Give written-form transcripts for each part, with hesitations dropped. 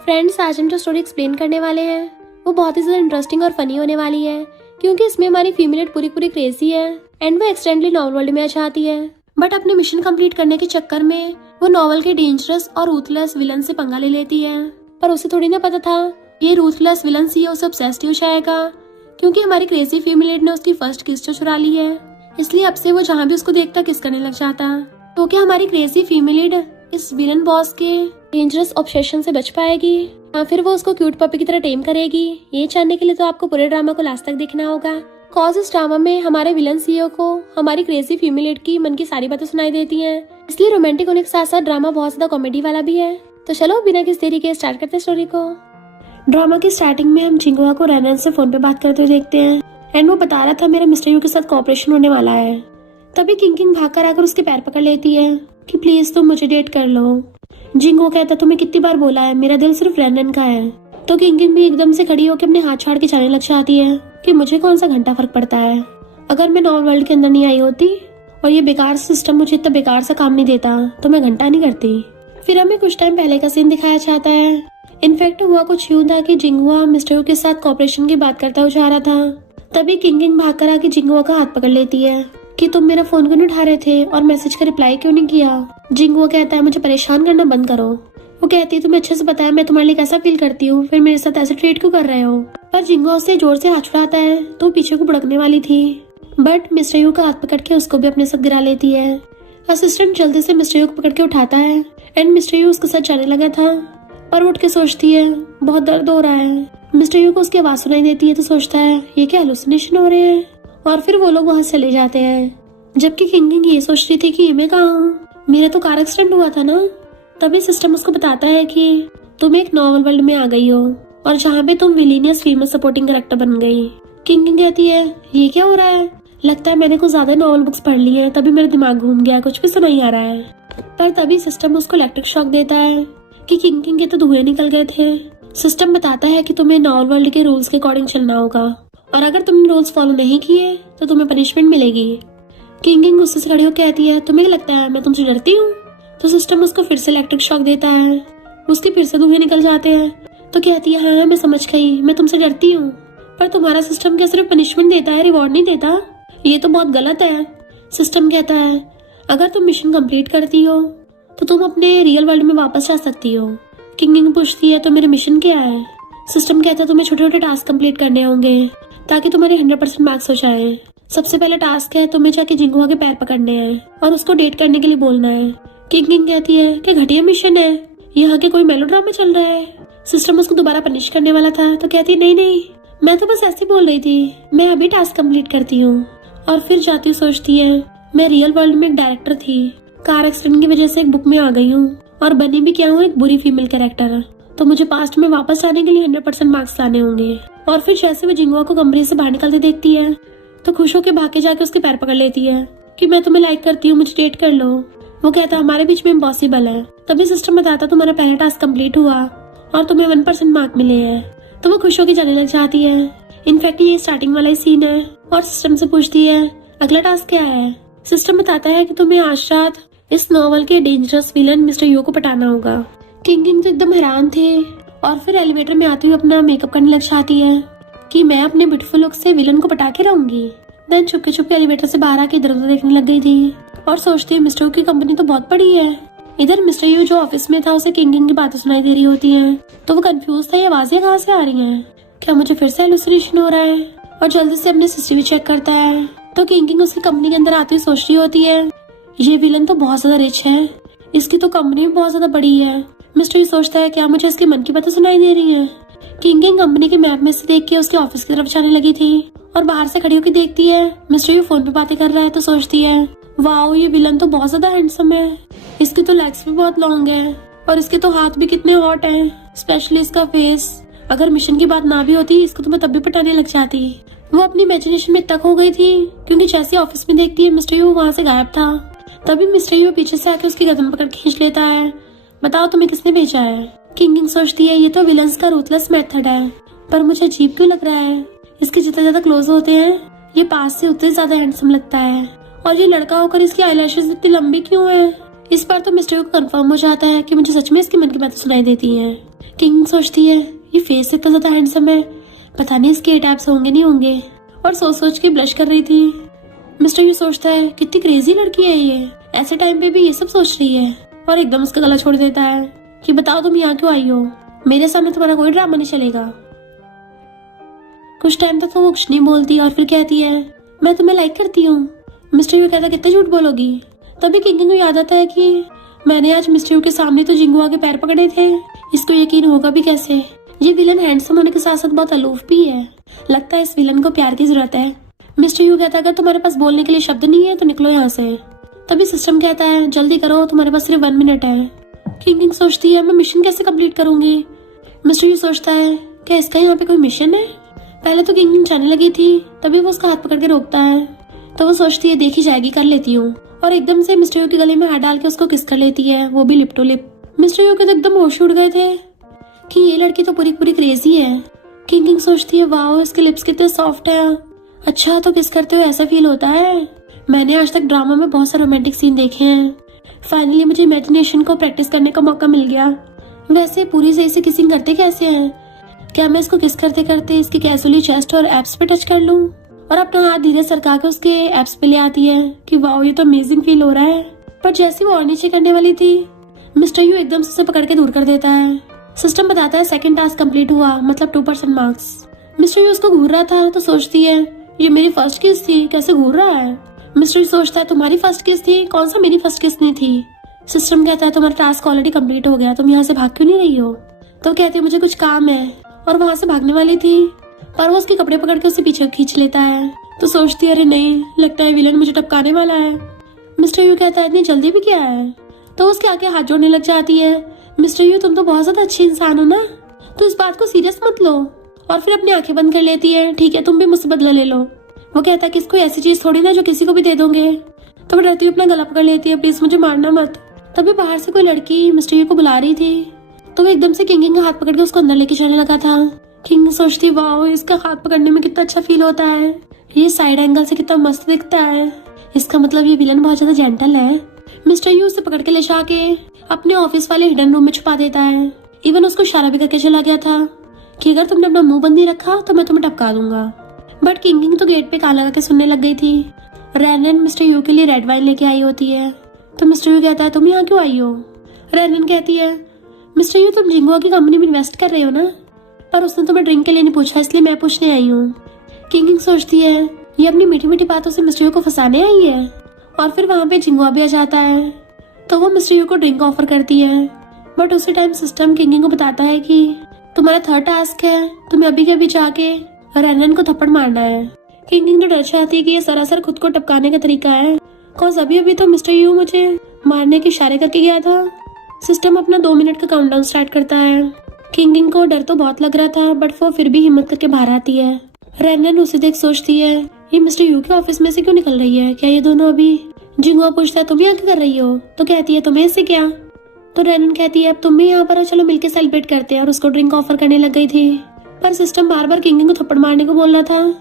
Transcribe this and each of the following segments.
Friends, आज हम जो स्टोरी एक्सप्लेन करने वाले हैं वो बहुत ही ज्यादा इंटरेस्टिंग और फनी होने वाली है, क्योंकि इसमें हमारी फीमेल पूरी पूरी क्रेजी है एंड वो एक्सटेंडली नॉवल वर्ल्ड में आ जाती है। बट अपने मिशन कंप्लीट करने के चक्कर में वो नॉवल के डेंजरस और रूथलेस विलन से पंगा ले लेती है। पर उसे थोड़ी ना पता था ये रूथलेस विलन सी उसे ऑब्सेस्ड हो जाएगा, क्योंकि हमारी क्रेजी फीमेल ने उसकी फर्स्ट किस तो चुरा ली है। इसलिए अब से वो जहाँ भी उसको देखता किस करने लग जाता। तो क्या हमारी क्रेजी फीमेल इस विलन बॉस के डेंजरस ऑब्सेशन से बच पाएगी या फिर वो उसको क्यूट पपी की तरह टेम करेगी? ये जानने के लिए तो आपको पूरे ड्रामा को लास्ट तक देखना होगा। कॉज इस ड्रामा में हमारे विलन सीईओ को हमारी क्रेजी फीमेल की मन की सारी बातें सुनाई देती हैं, इसलिए रोमांटिक होने के साथ साथ ड्रामा बहुत ज्यादा कॉमेडी वाला भी है। तो चलो बिना किसी देरी के स्टार्ट करते हैं स्टोरी को। ड्रामा की स्टार्टिंग में हम जिंगुआ को रैनन से फोन पे बात करते हुए देखते हैं एंड वो बता रहा था मेरा मिस्टर यू के साथ कोऑपरेशन होने वाला है। तभी किंग भाग कर आकर उसके पैर पकड़ लेती है कि प्लीज तुम मुझे डेट कर लो। जिंगो कहता तुम्हें कितनी बार बोला है मेरा दिल सिर्फ रैनन का है। तो किंग भी एकदम से खड़ी होकर अपने हाथ छाड़ के जाने लग जाती है कि मुझे कौन सा घंटा फर्क पड़ता है। अगर मैं नॉर्मल वर्ल्ड के अंदर नहीं आई होती और ये बेकार सिस्टम मुझे इतना बेकार सा काम नहीं देता तो मैं घंटा नहीं करती। फिर हमें कुछ टाइम पहले का सीन दिखाया जाता है। इनफैक्ट हुआ कुछ यूं था कि जिंगुआ मिस्टर यू के साथ कॉपरेशन की बात करता हुआ जा रहा था। तभी किंग भाग कर आके जिंगुआ का हाथ पकड़ लेती है कि तुम मेरा फोन क्यों नहीं उठा रहे थे और मैसेज का रिप्लाई क्यों नहीं किया। जिंगुआ कहता है मुझे परेशान करना बंद करो। वो कहती है तुम्हें अच्छे से पता है मैं तुम्हारे लिए कैसा फील करती हूँ, फिर मेरे साथ ऐसे ट्रीट क्यों कर रहे हो। पर जिंगुआ उससे जोर से हाथ छुड़ाता है तो पीछे को भड़कने वाली थी, बट मिस्टर यू का हाथ पकड़ के उसको भी अपने साथ गिरा लेती है। असिस्टेंट जल्दी से मिस्टर यू को पकड़ के उठाता है एंड मिस्टर यू उसके साथ जाने लगा था, पर उठ के सोचती है बहुत दर्द हो रहा है। मिस्टर यू को उसकी आवाज सुनाई देती है तो सोचता है ये क्या हेलुसिनेशन हो रहे हैं, और फिर वो लोग वहाँ चले जाते हैं। जबकि किंग ये सोच रही थी कि मैं कहाँ हूँ, मेरा तो कार एक्सीडेंट हुआ था ना। तभी सिस्टम उसको बताता है कि तुम एक नॉर्मल वर्ल्ड में आ गई हो और जहाँ पे तुम विलीनियस फीमेल सपोर्टिंग कैरेक्टर बन गई। किंग कहती है ये क्या हो रहा है, लगता है मैंने कुछ ज्यादा नॉवल बुक्स पढ़ ली है तभी मेरा दिमाग घूम गया, कुछ भी समझ नहीं आ रहा है। पर तभी सिस्टम उसको इलेक्ट्रिक शॉक देता है कि किंग के तो धुएं निकल गए थे। सिस्टम बताता है कि तुम्हें नॉवल वर्ल्ड के रूल्स के अकॉर्डिंग चलना होगा और अगर तुमने रूल्स फॉलो नहीं किए तो तुम्हें पनिशमेंट मिलेगी। किंग गुस्से से खड़ी होकर कहती है तुम्हें क्या लगता है मैं तुमसे डरती हूँ। तो सिस्टम उसको फिर से इलेक्ट्रिक शॉक देता है, उसके फिर से धुएं निकल जाते हैं। तो कहती है हाँ मैं समझ गई, मैं तुमसे डरती हूँ, पर तुम्हारा सिस्टम क्या सिर्फ पनिशमेंट देता है, रिवॉर्ड नहीं देता, ये तो बहुत गलत है। सिस्टम कहता है अगर तुम मिशन कंप्लीट करती हो तो तुम अपने रियल वर्ल्ड में वापस जा सकती हो। किंग पूछती है तो मेरा मिशन क्या है। सिस्टम कहता है तुम्हें छोटे छोटे टास्क कंप्लीट करने होंगे ताकि तुम्हारे 100% मार्क्स हो जाए। सबसे पहला टास्क है तुम्हें जाके जिंगुआ के पैर पकड़ने हैं और उसको डेट करने के लिए बोलना है। किंग कहती है कि घटिया मिशन है, यहाँ के कोई मेलोड्रामा चल रहा है। सिस्टम उसको दोबारा पनिश करने वाला था तो कहती है नहीं नहीं मैं तो बस ऐसे बोल रही थी, मैं अभी टास्क कंप्लीट करती हूँ। और फिर जाती सोचती है मैं रियल वर्ल्ड में एक डायरेक्टर थी, कार एक्सीडेंट की वजह से एक बुक में आ गई हूँ और बनी भी क्या हूँ एक बुरी फीमेल कैरेक्टर, तो मुझे पास्ट में वापस आने के लिए 100% मार्क्स लाने होंगे। और फिर जैसे वो जिंगुआ को कमरे से बाहर निकलते देखती है तो खुश होकर भाग के जाके उसके पैर पकड़ लेती है कि मैं तुम्हें लाइक करती हूँ, मुझे डेट कर लो। वो कहता हमारे बीच में इम्पॉसिबल है। तभी सिस्टम बताता तुम्हारा पहला टास्क कंप्लीट हुआ और तुम्हें 1% मार्क मिले हैं। तो वो खुश होकर जाने लग जाती है। इनफैक्ट ये स्टार्टिंग वाला ही सीन है और सिस्टम से पूछती है अगला टास्क क्या है। सिस्टम बताता है कि तुम्हें आज रात इस नॉवल के डेंजरस विलन मिस्टर यू को पटाना होगा। किंग तो एकदम हैरान थे और फिर एलिवेटर में आते हुए अपना मेकअप करने लग जाती है कि मैं अपने ब्यूटीफुल लुक से विलन को पटा के रहूंगी। देन छुपके छुपके एलिवेटर से बाहर आके इधर उधर देखने लग गई थी और सोचती है मिस्टर यू की कंपनी तो बहुत बड़ी है। इधर मिस्टर यू जो ऑफिस में था उसे किंग की बातें सुनाई दे रही होती हैं, तो वो कंफ्यूज था ये आवाजें कहाँ से आ रही हैं, क्या मुझे फिर से हेलुसिनेशन हो रहा है। और जल्दी से अपने सीसीटीवी चेक करता है तो किंग उसकी कंपनी के अंदर आती हुई सोच रही होती है ये विलन तो बहुत ज्यादा रिच है, इसकी तो कंपनी भी बहुत ज्यादा बड़ी है। मिस्टर यू सोचता है क्या मुझे इसके मन की बातें सुनाई दे रही है। किंग कंपनी के मैप में से देख के उसके ऑफिस की तरफ जाने लगी थी और बाहर से खड़ी होकर देखती है मिस्टर यू फोन पे बातें कर रहा है तो सोचती है वाओ ये विलन तो बहुत ज्यादा हैंडसम है, इसकी तो लेग्स भी बहुत लॉन्ग है और इसके तो हाथ भी कितने हॉट हैं, स्पेशली इसका फेस। अगर मिशन की बात ना भी होती इसको तो मैं तब भी पटाने लग जाती। वो अपनी इमेजिनेशन में तक हो गई थी क्योंकि जैसे ऑफिस में देखती है मिस्टर यू वहाँ से गायब था। तभी मिस्टर यू पीछे से आके उसकी गर्दन पकड़ खींच लेता है, बताओ तुम्हें किसने भेजा है। किंग सोचती है ये तो विलन्स का रूथलेस मेथड है, पर मुझे अजीब क्यों लग रहा है, इसके जितना ज्यादा क्लोज होते हैं ये पास से उतने ज्यादा हैंडसम लगता है, और ये लड़का होकर इसकी आईलैशेस इतनी लंबी क्यों है। इस बार तो मिस्टर को कंफर्म हो जाता है कि मुझे सच में इसके मन की बातें सुनाई देती हैं। किंग सोचती है ये फेस इतना ज्यादा हैंडसम है, पता नहीं इसके टैप्स होंगे नहीं होंगे, और सोच सोच के ब्लश कर रही थी। मिस्टर यू सोचता है कितनी क्रेजी लड़की है ये, ऐसे टाइम पे भी ये सब सोच रही है, और एकदम उसका गला छोड़ देता है कि बताओ तुम यहाँ क्यों आई हो, मेरे सामने तुम्हारा कोई ड्रामा नहीं चलेगा। कुछ टाइम तक तो वो कुछ नहीं बोलती और फिर कहती है मैं तुम्हें लाइक करती हूँ। मिस्टर यू कहता कितने झूठ बोलोगी। तभी किंग को याद आता है कि मैंने आज मिस्टर यू के सामने तो जिंगुआ के पैर पकड़े थे, इसको यकीन होगा भी कैसे। ये विलन हैंडसम होने के साथ साथ बहुत अलूफ भी है, लगता है इस विलन को प्यार की जरूरत है। मिस्टर यू कहता है अगर तुम्हारे पास बोलने के लिए शब्द नहीं है तो निकलो यहाँ से। तभी सिस्टम कहता है जल्दी करो, तुम्हारे पास सिर्फ 1 मिनट है। किंग सोचती है मैं मिशन कैसे कंप्लीट करूंगी। मिस्टर यू सोचता है क्या इसका यहाँ पे कोई मिशन है। पहले तो किंग जाने लगी थी, तभी वो उसका हाथ पकड़ के रोकता है, तो वो सोचती है देखी जाएगी, कर लेती हूँ, और एकदम से मिस्टर यू के गले में हाथ डाल के उसको किस कर लेती है, वो भी lip to lip. Mister U K तो एकदम होश उड़ गए थे कि ये लड़की तो पूरी पूरी क्रेजी है। किंग सोचती है वाओ इसके लिप्स कितने सॉफ्ट है, अच्छा तो किस करते हो ऐसा फील होता है। मैंने आज तक ड्रामा में बहुत सारे रोमांटिक सीन देखे हैं, फाइनली मुझे इमेजिनेशन को प्रैक्टिस करने का मौका मिल गया। वैसे पूरी से इसे किसिंग करते कैसे हैं, क्या मैं इसको किस करते करते इसकी कैजुअली चेस्ट और एब्स पे टच कर लूं, और अपना हाथ धीरे सरका के उसके एब्स पे ले आती है कि वाओ ये तो अमेजिंग फील हो रहा है। पर जैसे वो और नीचे करने वाली थी, मिस्टर यू एकदम से उसे पकड़ के दूर कर देता है। सिस्टम बताता है सेकंड टास्क कंप्लीट हुआ, मतलब 2% मार्क्स। मिस्टर यू उसको घूर रहा था तो सोचती है ये मेरी फर्स्ट किस थी, कैसे घूर रहा है। मिस्टर यू सोचता है तुम्हारी फर्स्ट किस थी, कौन सा मेरी फर्स्ट किस नहीं थी। सिस्टम कहता है तुम्हारा टास्क ऑलरेडी कंप्लीट हो गया, तुम यहाँ से भाग क्यों नहीं रही हो। तो कहती है मुझे कुछ काम है, और वहां से भागने वाली थी, पर वो उसके कपड़े पकड़ के उसे पीछे खींच लेता है। तो सोचती है अरे नहीं, लगता है विलन मुझे टपकाने वाला है। मिस्टर यू कहता है इतनी जल्दी भी क्या है, तो उसके आगे हाथ जोड़ने लग जाती है। मिस्टर यू तुम तो बहुत ज्यादा अच्छे इंसान हो ना, तो इस बात को सीरियस मत लो, और फिर अपनी आंखें बंद कर लेती है। ठीक है तुम भी मुझसे बदला ले लो। वो कहता है कि इसको ऐसी चीज थोड़ी ना जो किसी को भी दे दोगे। तो वो डरती हुई अपना गला पकड़ लेती है, प्लीज मुझे मारना मत। तभी बाहर से कोई लड़की मिस्टर यू को बुला रही थी, तो वो एकदम से किंग का हाथ पकड़ के उसको अंदर लेके चलने लगा था। किंग सोचती वाओ इसका हाथ पकड़ने में कितना अच्छा फील होता है, ये साइड एंगल से कितना मस्त दिखता है, इसका मतलब ये विलन बहुत ज्यादा जेंटल है। मिस्टर यू उसे पकड़ के ले जाके अपने ऑफिस वाले हिडन रूम में छुपा देता है। इवन उसको इशारा भी करके चला गया था कि अगर तुमने अपना मुंह बंद नहीं रखा तो मैं तुम्हें टपका दूंगा। बट किंग तो गेट पे कान लगा के सुनने लग गई थी। रैनन मिस्टर यू के लिए रेड वाइन लेके आई होती है, तो मिस्टर यू कहता है तुम यहाँ क्यों आई हो। रैनन कहती है मिस्टर यू तुम जिंगुआ की कंपनी में इन्वेस्ट कर रहे हो ना, पर उसने तुम्हें ड्रिंक के लिए नहीं पूछा, इसलिए मैं पूछने आई हूँ। किंग सोचती है ये अपनी मीठी मीठी बातों से मिस्टर यू को फंसाने आई है, और फिर वहाँ पे जिंगुआ भी आ जाता है, तो वो मिस्टर यू को ड्रिंक ऑफर करती है। बट उसी टाइम सिस्टम किंग को बताता है कि तुम्हारा थर्ड टास्क है, तुम्हें अभी के अभी जाके रैनन को थप्पड़ मारना है। किंग तो डर जाती है कि ये सरासर खुद को टपकाने का तरीका है, कॉज अभी अभी तो मिस्टर यू मुझे मारने के इशारे करके गया था। सिस्टम अपना 2 मिनट का काउंटडाउन स्टार्ट करता है। किंग को डर तो बहुत लग रहा था, बट वो फिर भी हिम्मत करके बाहर आती है। रैनन उसे देख सोचती है ये मिस्टर यू के ऑफिस में से क्यों निकल रही है, क्या ये दोनों अभी। जिंगुआ पूछता है तुम यहाँ क्या कर रही हो, तो कहती है तुम्हें इससे क्या। तो रैनन कहती है अब तुम भी यहाँ पर हो, चलो मिलके सेलिब्रेट करते हैं, और उसको ड्रिंक ऑफर करने लग गई थी। पर सिस्टम बार बार किंग को थप्पड़ मारने को बोल रहा था,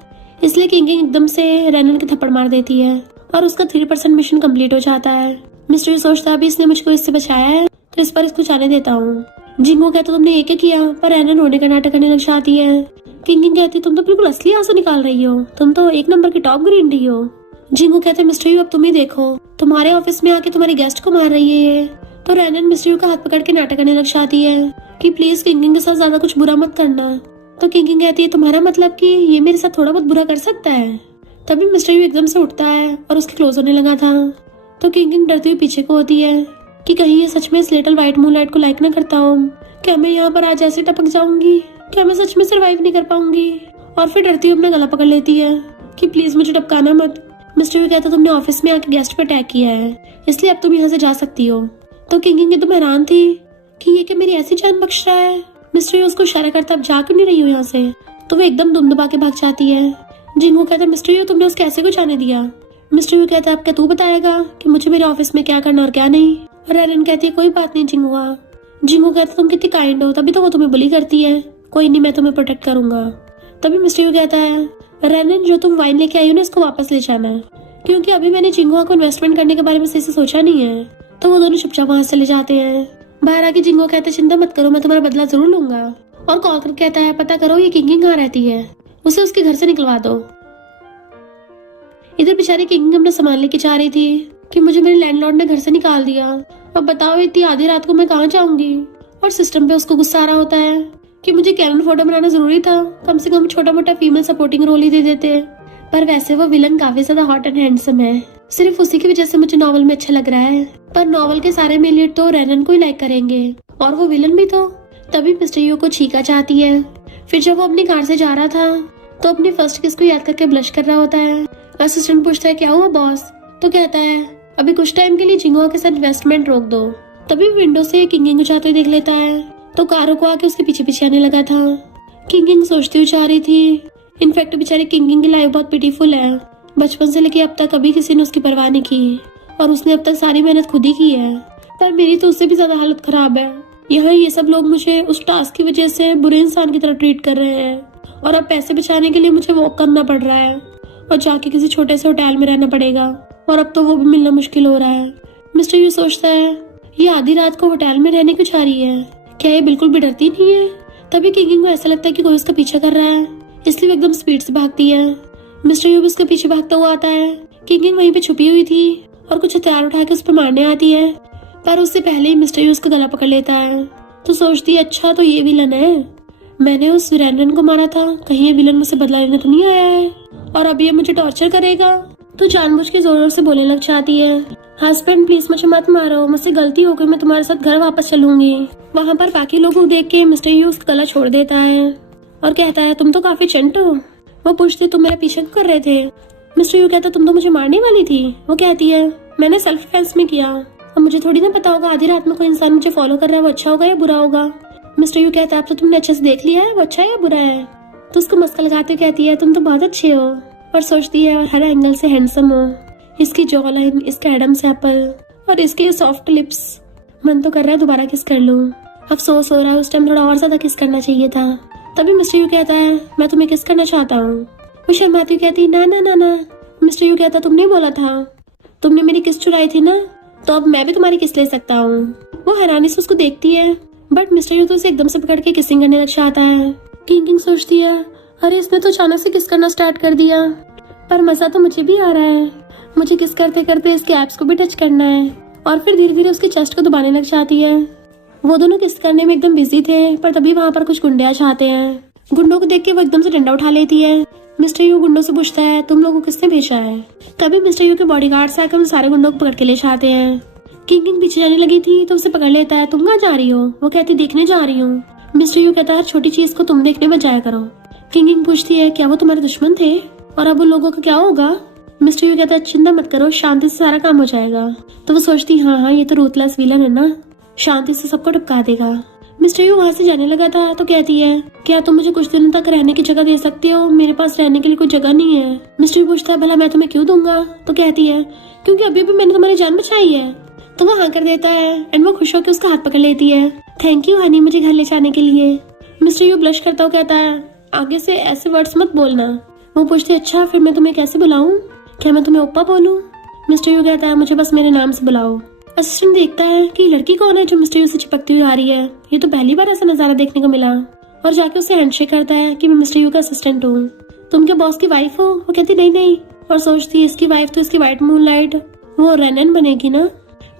इसलिए किंग एकदम से रैनन के थप्पड़ मार देती है, और उसका 3% मिशन कंप्लीट हो जाता है। मिस्टर सोचता है अभी इसने मुझको इससे बचाया है तो इस पर इसको जाने देता हूँ। जिंगू कहता तुमने ये क्या किया, पर रैनन रोने का नाटक करने लग जाती है। किंग कहती तुम तो बिल्कुल असली आंसू निकाल रही हो, तुम तो 1 नंबर की टॉप ग्रीन डी हो। जिंगू कहते मिस्टर यू अब तुम ही देखो, तुम्हारे ऑफिस में आके तुम्हारी गेस्ट को मार रही है। तो रैनन मिस्टर यू का हाथ पकड़ के नाटक करने लग जाती है कि प्लीज किंग के साथ ज्यादा कुछ बुरा मत करना। तो किंग कहती है तुम्हारा मतलब कि ये मेरे साथ थोड़ा बहुत बुरा कर सकता है। तभी मिस्टर यू एकदम से उठता है और उसके क्लोज होने लगा था। तो किंग डरती हुई पीछे को होती है कि कहीं ये सच में इस लिटिल व्हाइट मूनलाइट को लाइक न करता हो, क्या मैं यहाँ पर आज ऐसे टपक जाऊंगी, क्या मैं सच में सरवाइव नहीं कर पाऊंगी। और फिर डरती हुई अपना गला पकड़ लेती है कि प्लीज मुझे टपकाना मत। मिस्टर यू कहता तुमने ऑफिस में आके गेस्ट पर अटैक किया है, इसलिए अब तुम यहाँ से जा सकती हो। तो किंग एकदम हैरान थी कि ये क्या मेरी ऐसी जान बख्श रहा है। मिस्टर यू उसको इशारा करता अब जा क्यों नहीं रही हो यहाँ से, तो वो एकदम दुम दबा के भाग जाती है। जिंगू कहता मिस्टर यू तुमने उसके ऐसे को जाने दिया। मिस्टर यू कहता अब क्या तू बताएगा कि मुझे मेरे ऑफिस में क्या करना और क्या नहीं। और रैनन कहती है कोई बात नहीं जिंगुआ। जिंगू कहता तुम कितनी काइंड हो, तभी तो वो तुम्हें बुली करती है, कोई नहीं मैं तुम्हें प्रोटेक्ट करूंगा। तभी मिस्टर यू कहता है रैनन जो तुम वाइन लेके आई हो ना इसको वापस ले जाना है, क्योंकि अभी मैंने जिंगुआ को इन्वेस्टमेंट करने के बारे में सही से सोचा नहीं है। तो वो दोनों चुपचाप वहां से चले जाते हैं। बाहर आके जिंगो कहता है चिंता मत करो, मैं तुम्हारा बदला जरूर लूंगा। और कॉल करके कहता है पता करो ये किंगिंग कहाँ रहती है, उसे उसके घर से निकलवा दो। इधर बेचारी किंगिंग अपना सामान लेके जा रही थी कि मुझे मेरे लैंडलॉर्ड ने घर से निकाल दिया, अब बताओ इतनी आधी रात को मैं कहाँ जाऊंगी। और सिस्टम पे उसको गुस्सा आ रहा होता है कि मुझे कैनन फोटो बनाना जरूरी था, कम से कम छोटा मोटा फीमेल सपोर्टिंग रोल ही दे देते। पर वैसे वो विलन काफी ज्यादा हॉट एंड हैंडसम है, सिर्फ उसी की वजह से मुझे नॉवल में अच्छा लग रहा है। पर नॉवल के सारे मेल लीड तो रेनन को ही लाइक करेंगे और वो विलन भी तो। तभी मिस्टर यू को छीका चाहती है। फिर जब वो अपनी कार से जा रहा था तो अपनी फर्स्ट किस को याद करके ब्लश कर रहा होता है। असिस्टेंट पूछता है क्या हुआ बॉस, तो कहता है अभी कुछ टाइम के लिए जिंगो के साथ इन्वेस्टमेंट रोक दो। तभी विंडो से किंगिंग को जाते हुए देख लेता है तो कारों को आके उसके पीछे पीछे आने लगा था। किंगिंग सोचती हुई जा रही थी। इनफैक्ट बेचारी किंगिंग की लाइफ बहुत पिटीफुल है, बचपन से लेके अब तक कभी किसी ने उसकी परवाह नहीं की और उसने अब तक सारी मेहनत खुद ही की है। पर मेरी तो उससे भी ज्यादा हालत खराब है। यहाँ ये सब लोग मुझे उस टास्क की वजह से बुरे इंसान की तरह ट्रीट कर रहे हैं और अब पैसे बचाने के लिए मुझे वॉक करना पड़ रहा है और जाके किसी छोटे से होटल में रहना पड़ेगा और अब तो वो भी मिलना मुश्किल हो रहा है। मिस्टर यू सोचता है ये आधी रात को होटल में रहने क्यों चाह रही है, क्या ये बिल्कुल भी डरती नहीं है। तभी किंगिंग को ऐसा लगता है कि कोई उसका पीछा कर रहा है, इसलिए वो एकदम स्पीड से भागती है। मिस्टर यू भी उसके पीछे भागता हुआ आता है। किंगिंग वहीं पे छुपी हुई थी और कुछ हथियार उठा के उस पर मारने आती है, पर उससे पहले ही मिस्टर यू उसका गला पकड़ लेता है। तो सोचती है अच्छा तो ये विलन है, मैंने उस रेनन को मारा था, कहीं ये विलन मुझसे बदला लेने तो नहीं आया है और अब ये मुझे टॉर्चर करेगा। तो जानबूझ के जोर जोर से बोलने लग जाती है हस्बैंड प्लीज मुझे मत मारो, मुझसे गलती हो गई, मैं तुम्हारे साथ घर वापस चलूंगी। वहाँ पर बाकी लोगों को देख के मिस्टर यू उसका गला छोड़ देता है और कहता है तुम तो काफी चंट हो। वो पूछती तुम मेरा पीछा क्यों कर रहे थे। मिस्टर यू कहता तुम तो मुझे मारने वाली थी। वो कहती है मैंने सेल्फ डिफेंस में किया, अब मुझे थोड़ी ना पता होगा आधी रात में कोई इंसान मुझे फॉलो कर रहा है वो अच्छा होगा या बुरा होगा। मिस्टर यू कहता है अब तो तुमने अच्छे से देख लिया है वो अच्छा है या बुरा है। तो उसको मस्का लगाते हुए कहती है तुम तो बहुत अच्छे हो और सोचती है और हर एंगल से हैंडसम हो, इसकी जॉ लाइन, इसका एडम्स एप्पल और इसके सॉफ्ट लिप्स, मन तो कर रहा है दोबारा किस कर लूं। अफसोस हो रहा है उस टाइम थोड़ा और ज्यादा किस करना चाहिए था। तभी मिस्टर यू कहता है मैं तुम्हें किस करना चाहता हूँ। वो शर्माती हुई कहती ना ना ना ना। मिस्टर यू कहता तुमने बोला था, तुमने मेरी किस चुराई थी ना, तो अब मैं भी तुम्हारी किस ले सकता हूँ। वो हैरानी से उसको देखती है बट मिस्टर यू तो उसे एकदम से पकड़ के किसिंग करने लग जाता है। किंगिंग सोचती है अरे इसने तो अचानक से किस करना स्टार्ट कर दिया, पर मजा तो मुझे भी आ रहा है, मुझे किस करते करते इसके एब्स को भी टच करना है। और फिर धीरे धीरे उसके चेस्ट को दबाने लग जाती है। वो दोनों किस करने में एकदम बिजी थे पर तभी वहाँ पर कुछ गुंडे आ जाते हैं। गुंडों को देख के वो एकदम से डंडा उठा लेती है। मिस्टर यू गुंडों से पूछता है तुम लोगों को किसने भेजा है। तभी मिस्टर यू के बॉडीगार्ड्स आकर सारे गुंडों को पकड़ के ले जाते हैं। किंगिंग पीछे जाने लगी थी तो उसे पकड़ लेता है तुम कहाँ जा रही हो। वो कहती देखने जा रही हूँ। मिस्टर यू कहता है छोटी चीज को तुम देखने में जाया करो। किंगिंग पूछती है क्या वो तुम्हारे दुश्मन थे और अब उन लोगों का क्या होगा। मिस्टर यू कहता है चिंता मत करो, शांति से सारा काम हो जाएगा। तो वो सोचती हाँ ये तो रूथलेस विलन है ना, शांति से सबको टपका देगा। मिस्टर यू वहाँ से जाने लगा था तो कहती है क्या तुम मुझे कुछ दिनों तक रहने की जगह दे सकती हो, मेरे पास रहने के लिए कोई जगह नहीं है। मिस्टर यू पूछता है भला मैं तुम्हें क्यों दूंगा। तो कहती है क्योंकि अभी भी मैंने तुम्हारी जान बचाई है। तो वो हाँ कर देता है एंड वो खुश होकर उसका हाथ पकड़ लेती है। थैंक यू हनी मुझे घर ले जाने के लिए। मिस्टर यू ब्लश करता हुआ कहता है आगे से ऐसे वर्ड्स मत बोलना। वो पूछती है अच्छा फिर मैं तुम्हें कैसे बुलाऊं, क्या मैं तुम्हें ओप्पा बोलूं। मिस्टर यू कहता है मुझे बस मेरे नाम से बुलाओ। असिस्टेंट देखता है कि लड़की कौन है जो मिस्टर यू से चिपकती हुई आ रही है, ये तो पहली बार ऐसा नजारा देखने को मिला। और जाके उसे हैंडशेक करता है कि मैं मिस्टर यू का असिस्टेंट हूँ, तुम क्या बॉस की वाइफ हो। वो कहती नहीं नहीं और सोचती है इसकी वाइफ तो इसकी व्हाइट मूनलाइट वो रेनन बनेगी ना।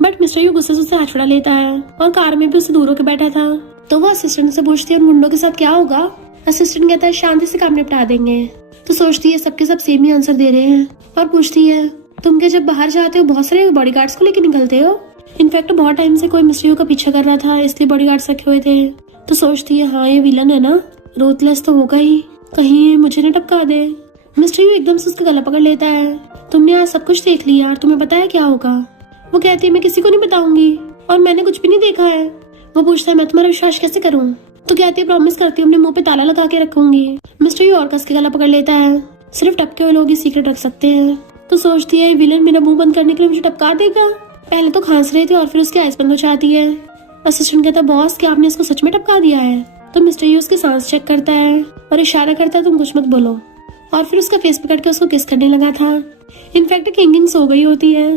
बट मिस्टर यू गुस्से से उसे हाथ छुड़ा लेता है और कार में भी उसे दूर होकर बैठा था। तो वो असिस्टेंट से पूछती है उन गुंडों के साथ क्या होगा। असिस्टेंट कहता है शांति से काम निपटा देंगे। तो सोचती है सबके सब सेम ही आंसर दे रहे हैं और पूछती है तुम क्या जब बाहर जाते हो बहुत सारे बॉडीगार्ड्स को लेकर निकलते हो। इनफैक्ट बहुत टाइम से कोई मिस्टर यू का पीछा कर रहा था इसलिए बॉडीगार्ड्स रखे हुए थे। तो सोचती है हाँ ये विलन है ना, रूथलेस तो होगा ही, कहीं मुझे न टपका दे। मिस्टर यू एकदम से उसका गला पकड़ लेता है तुमने आज सब कुछ देख लिया और तुम्हें पता है क्या होगा। वो कहती है मैं किसी को नहीं बताऊंगी और मैंने कुछ भी नहीं देखा है। वो पूछता है मैं तुम्हारा विश्वास कैसे करूँ। तो कहती है प्रॉमिस करती हूँ अपने मुंह पे ताला लगा के रखूंगी। मिस्टर यू और कस के गला पकड़ लेता है, सिर्फ टपके हुए लोग ही सीक्रेट रख सकते हैं। तो सोचती है विलन मेरा मुंह बंद करने के लिए मुझे टपका देगा। पहले तो खांस रही थी और फिर उसकी आइस बंद हो जाती है। असिस्टेंट कहता बॉस क्या आपने इसको सच में टपका दिया है। तो मिस्टर यू उसकी सांस चेक करता है और इशारा करता है तुम कुछ मत बोलो और फिर उसका फेस पकड़ के उसको किस करने लगा था। इनफैक्ट किंगिंग सो गई होती है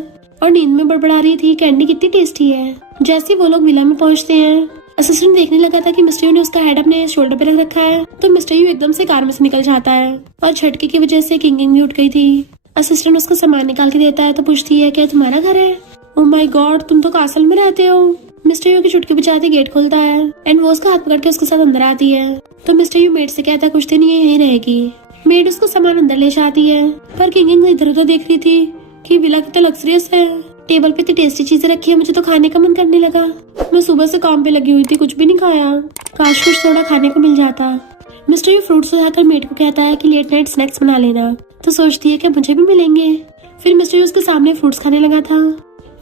और नींद में बड़बड़ा रही थी कैंडी कितनी टेस्टी है, जैसे ही वो लोग विला में पहुंचते हैं, असिस्टेंट देखने लगा था कि मिस्टर यू ने उसका हेड अपने शोल्डर पे रख रखा है, तो मिस्टर यू एकदम से कार में से निकल जाता है और झटके की वजह से किंगिंग भी उठ गई थी। असिस्टेंट उसको सामान निकाल के देता है तो पूछती है क्या तुम्हारा घर है? ओह माय गॉड, तुम तो कासल में रहते हो। मिस्टर यू की चुटकी बजाते गेट खुलता है एंड वो उसका हाथ पकड़ के उसके साथ अंदर आती है। तो मिस्टर यू मेड से कहता है कुछ दिन ये यहीं रहेगी। मेड उसको सामान अंदर ले जाती है, पर किंगिंग इधर उधर देख रही थी कि विला कितना लग्जरियस है, टेबल पे इतनी टेस्टी चीजें रखी है, मुझे तो खाने का मन करने लगा। मैं सुबह से काम पे लगी हुई थी, कुछ भी नहीं खाया, काश कुछ थोड़ा खाने को मिल जाता। मिस्टर यू फ्रूट्स उठाकर मेड को कहता है कि लेट नाइट स्नैक्स बना लेना, तो सोचती है कि मुझे भी मिलेंगे। फिर मिस्टर यू उसके सामने फ्रूट्स खाने लगा था।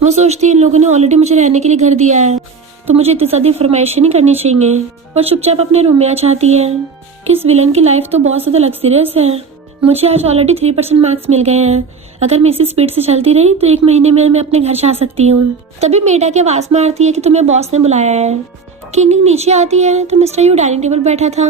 वो सोचती है इन लोगों ने ऑलरेडी मुझे रहने के लिए घर दिया है, तो मुझे इतनी ज्यादा फरमाइशें नहीं करनी चाहिए, और चुपचाप अपने रूम में आ जाती है कि इस विलन की लाइफ तो बहुत ज्यादा लग्जरियस है। मुझे आज ऑलरेडी 3% मार्क्स मिल गए हैं, अगर मैं इसी स्पीड से चलती रही तो 1 महीने में मैं अपने घर जा सकती हूँ। तभी मेड आके आवाज मारती है कि तुम्हें बॉस ने बुलाया है। किंगिंग नीचे आती है तो मिस्टर यू डाइनिंग टेबल बैठा था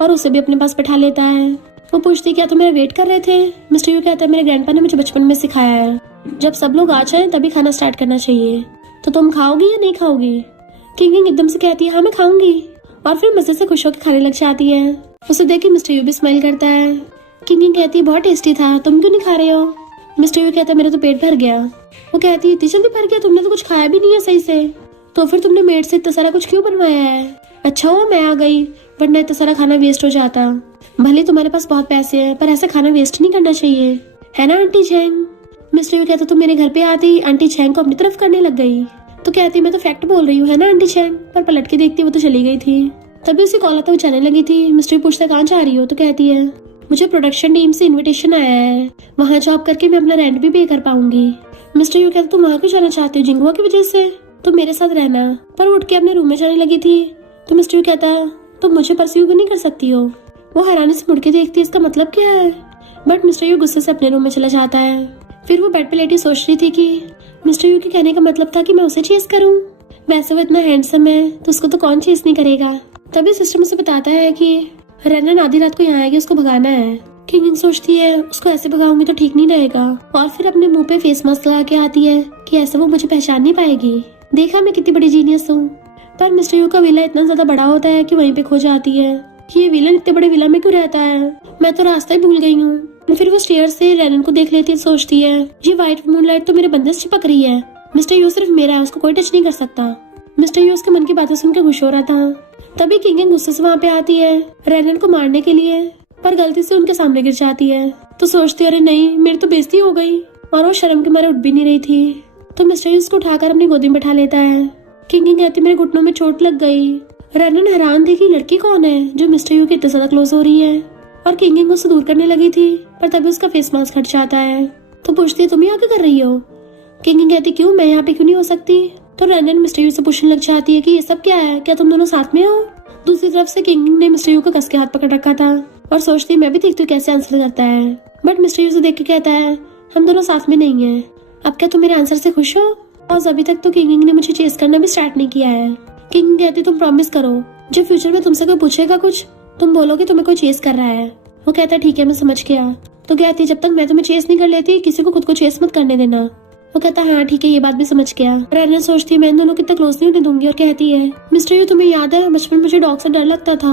और उसे भी अपने पास बैठा लेता है। वो पूछती क्या तुम मेरा वेट कर रहे थे? मिस्टर यू कहता है मेरे ग्रैंडपा ने मुझे बचपन में सिखाया है, जब सब लोग आ जाए तभी खाना स्टार्ट करना चाहिए, तो तुम खाओगी या नहीं खाओगी? किंगिंग एकदम से कहती है हाँ मैं खाऊंगी, और फिर मजे से खुश होकर खाने लग जाती है। उसे देख के मिस्टर यू भी स्माइल करता है। किंगिंग कहती है बहुत टेस्टी था, तुम क्यों नहीं खा रहे हो? मिस्टर यू कहता है मेरा तो पेट भर गया। वो कहती है इतनी जल्दी भर गया, तुमने तो कुछ खाया भी नहीं है सही से, तो फिर तुमने मेड से इतना सारा कुछ क्यों बनवाया है? अच्छा हुआ मैं आ गई, वरना इतना सारा खाना वेस्ट हो जाता। भले तुम्हारे पास बहुत पैसे हैं, पर ऐसा खाना वेस्ट नहीं करना चाहिए, है ना आंटी चैंग? मिस्टर यू कहता तुम मेरे घर पे आते ही आंटी चैंग को अपनी तरफ करने लग गई। तो कहती मैं तो फैक्ट बोल रही हूँ, है ना आंटी चैंग? पर पलट के देखती वो तो चली गई थी। तभी उसी कॉलर तक जाने लगी थी। मिस्टर यू पूछता कहाँ जा रही हो? तो कहती है मुझे प्रोडक्शन टीम से इनविटेशन आया है, वहाँ जॉब करके मैं अपना रेंट भी पे कर पाऊंगी। मिस्टर यू कहता तुम वहाँ क्यों जाना चाहते हो? जिंगुआ की वजह से? तुम मेरे साथ रहना। पर उठ के अपने रूम में जाने लगी थी। तो मिस्टर यू कहता तुम मुझे परस्यू क्यों नहीं कर सकती हो? वो हैरानी से मुड़ के देखती है इसका मतलब क्या है, बट मिस्टर यू गुस्से से अपने रूम में चला जाता है। फिर वो बेड पे लेटी सोच रही थी कि मिस्टर यू के कहने का मतलब था कि मैं उसे चेस करूं, वैसे वो इतना हैंडसम है तो उसको तो कौन चेस नहीं करेगा। तभी सिस्टम उसे बताता है कि रनन आधी रात को यहाँ आएगी, उसको भगाना है। किंगिंग सोचती है उसको ऐसे भगाऊंगी तो ठीक नहीं रहेगा, और फिर अपने मुंह पे फेस मास्क लगा के आती है कि ऐसे वो मुझे पहचान नहीं पाएगी। देखा मैं कितनी बड़ी जीनियस हूँ। पर मिस्टर यू का विला इतना ज्यादा बड़ा होता है कि वहीं पे खो जाती है कि ये विलन इतने बड़े विला में क्यों रहता है, मैं तो रास्ता ही भूल गई हूँ। फिर वो स्टेयर से रनन को देख लेती है, सोचती है ये व्हाइट मूनलाइट तो मेरे बंदे से चिपक रही है, मिस्टर यू सिर्फ मेरा है, उसको कोई टच नहीं कर सकता। मिस्टर यू उसके मन की बातें सुनकर खुश हो रहा था। तभी किंगिंग गुस्से से वहाँ पे आती है रनन को मारने के लिए, पर गलती से उनके सामने गिर जाती है। तो सोचती है अरे नहीं, मेरी तो बेइज्जती हो गई, और वो शर्म के मारे उठ भी नहीं रही थी। तो मिस्टर यू उसको उठाकर अपनी गोदी में बैठा लेता है। किंगिंग कहती मेरे घुटनों में चोट लग गई। रनन हैरान थी कि लड़की कौन है जो मिस्टर यू के इतने ज्यादा क्लोज हो रही है, और किंगिंग उससे दूर करने लगी थी, पर तभी उसका फेस मास्क हट जाता है। तो पूछती है तुम यहाँ क्या कर रही हो? किंगिंग कहती क्यों, मैं यहाँ पे क्यों नहीं हो सकती? तो रनन मिस्टर यू से पूछने लग जाती है कि ये सब क्या है, क्या तुम दोनों साथ में हो? दूसरी तरफ से किंगिंग ने मिस्टर यू को कस के हाथ पकड़ रखा था और सोचती है मैं भी देखती हूँ कैसे आंसर करता है, बट मिस्टर यू से देख के कहता है हम दोनों साथ में नहीं है। अब क्या तुम मेरे आंसर से खुश हो? और अभी तक तो किंगिंग ने मुझे चेस करना भी स्टार्ट नहीं किया है। किंगिंग कहती तुम प्रॉमिस करो जब फ्यूचर में तुमसे कोई पूछेगा कुछ, तुम बोलोगे तुम्हें कोई चेस कर रहा है। वो कहता है ठीक है मैं समझ गया। तो कहती है जब तक मैं तुम्हें चेस नहीं कर लेती किसी को खुद को चेस मत करने देना। वो कहता है हाँ ठीक है, ये बात भी समझ गया। रनन सोचती है मैं इन दोनों को इतना क्लोज नहीं होने दूंगी, और कहती है मिस्टर यू तुम्हें याद है बचपन में मुझे डॉग से डर लगता था,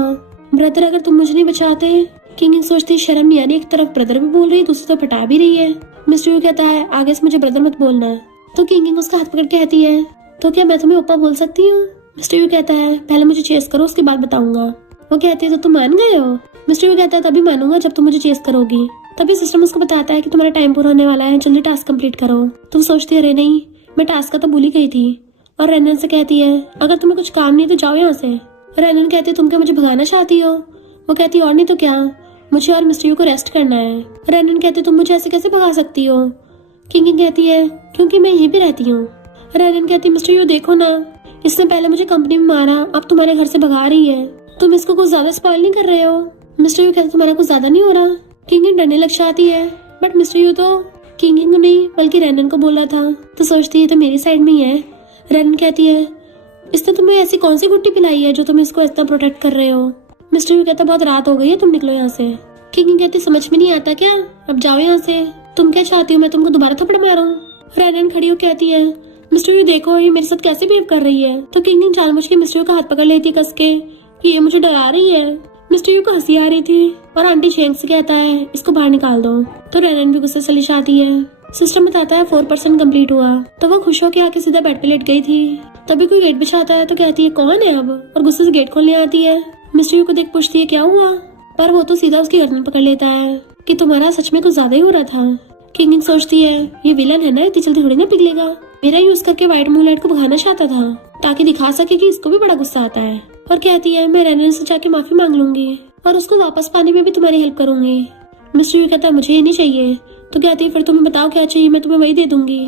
ब्रदर अगर तुम मुझे नहीं बचाते। किंगिंग सोचती है शर्म नहीं आनी, एक तरफ ब्रदर भी बोल रही है दूसरी तरफ हटा भी रही है। मिस्टर यू कहता है आगे से मुझे ब्रदर मत बोलना। तो किंगिंग उसका हाथ पकड़ के कहती है तो क्या मैं तुम्हें ओप्पा बोल सकती हूँ? मिस्टर यू कहता है पहले मुझे चेस करो उसके बाद बताऊंगा। वो कहती है तो तुम मान गए हो? मिस्टर यू कहता है तभी मानूंगा जब तुम मुझे चेस करोगी। तभी सिस्टम उसको बताता है कि तुम्हारा टाइम पूरा होने वाला है, जल्दी टास्क कंप्लीट करो। तो वो सोचती है अरे नहीं, मैं टास्क का तो भूल ही गई थी, और रनन से कहती है अगर तुम्हें कुछ काम नहीं तो जाओ यहाँ से। रनन कहती है तुम क्या मुझे भगाना चाहती हो? वो कहती है और नहीं तो क्या, मुझे और मिस्टर यू को रेस्ट करना है। रनन कहती है तुम मुझे ऐसे कैसे भगा सकती हो? किंगिंग कहती है क्योंकि मैं यहीं पे रहती हूँ। रनन कहती है मिस्टर यू देखो ना, इसने पहले मुझे कंपनी में मारा, अब तुम्हारे घर से भगा रही है, तुम इसको कुछ ज्यादा स्पॉइल नहीं कर रहे हो? मिस्टर यू कहते तुम्हारा कुछ ज्यादा नहीं हो रहा? किंगिंग डरने लग जाती है, बट मिस्टर यू तो किंगिंग को नहीं बल्कि रनन को बोला था, तो सोचती है तो मेरी साइड में ही है। रनन कहती है इसने तुम्हें ऐसी कौन सी गुट्टी पिलाई है जो तुम इसको इतना प्रोटेक्ट कर रहे हो? मिस्टर यू कहता बहुत रात हो गई है, तुम निकलो यहाँ से। किंगिंग कहती समझ में नहीं आता क्या, अब जाओ यहाँ से। तुम क्या चाहती हो, मैं तुमको दोबारा थप्पड़ मारूं? रनन खड़ी हो कहती है मिस्टर यू देखो ये मेरे साथ कैसे बिहेव कर रही है। तो किंग जानबूझ के मिस्टर यू का हाथ पकड़ लेती है कस के कि ये मुझे डरा रही है। मिस्टर यू को हंसी आ रही थी और आंटी चेंग से कहता है इसको बाहर निकाल दो। तो रेनन भी गुस्से से चली जाती है। सिस्टम बताता है 4% कंप्लीट हुआ। तो वो खुश होकर आके सीधा बेड पे लेट गई थी। तभी कोई गेट बिछाता है तो कहती है कौन है अब, और गुस्से से गेट खोलने आती है। मिस्टर यू को देख पूछती है क्या हुआ, पर वो तो सीधा उसकी गर्दन पकड़ लेता है कि तुम्हारा सच में कुछ ज्यादा ही हो रहा था। किंग सोचती है ये विलन है ना, इतनी जल्दी थोड़ी ना पिघलेगा। मेरा यूज करके व्हाइट मूनलाइट को भगाना चाहता था ताकि दिखा सके कि इसको भी बड़ा गुस्सा आता है। और कहती है मैं रेनन से जाके माफी मांग लूंगी और उसको वापस पाने में भी तुम्हारी हेल्प करूंगी। मिस्टर यू कहता है मुझे ये नहीं चाहिए। तो कहती है फिर तुम्हें बताओ क्या चाहिए, मैं तुम्हें वही दे दूंगी।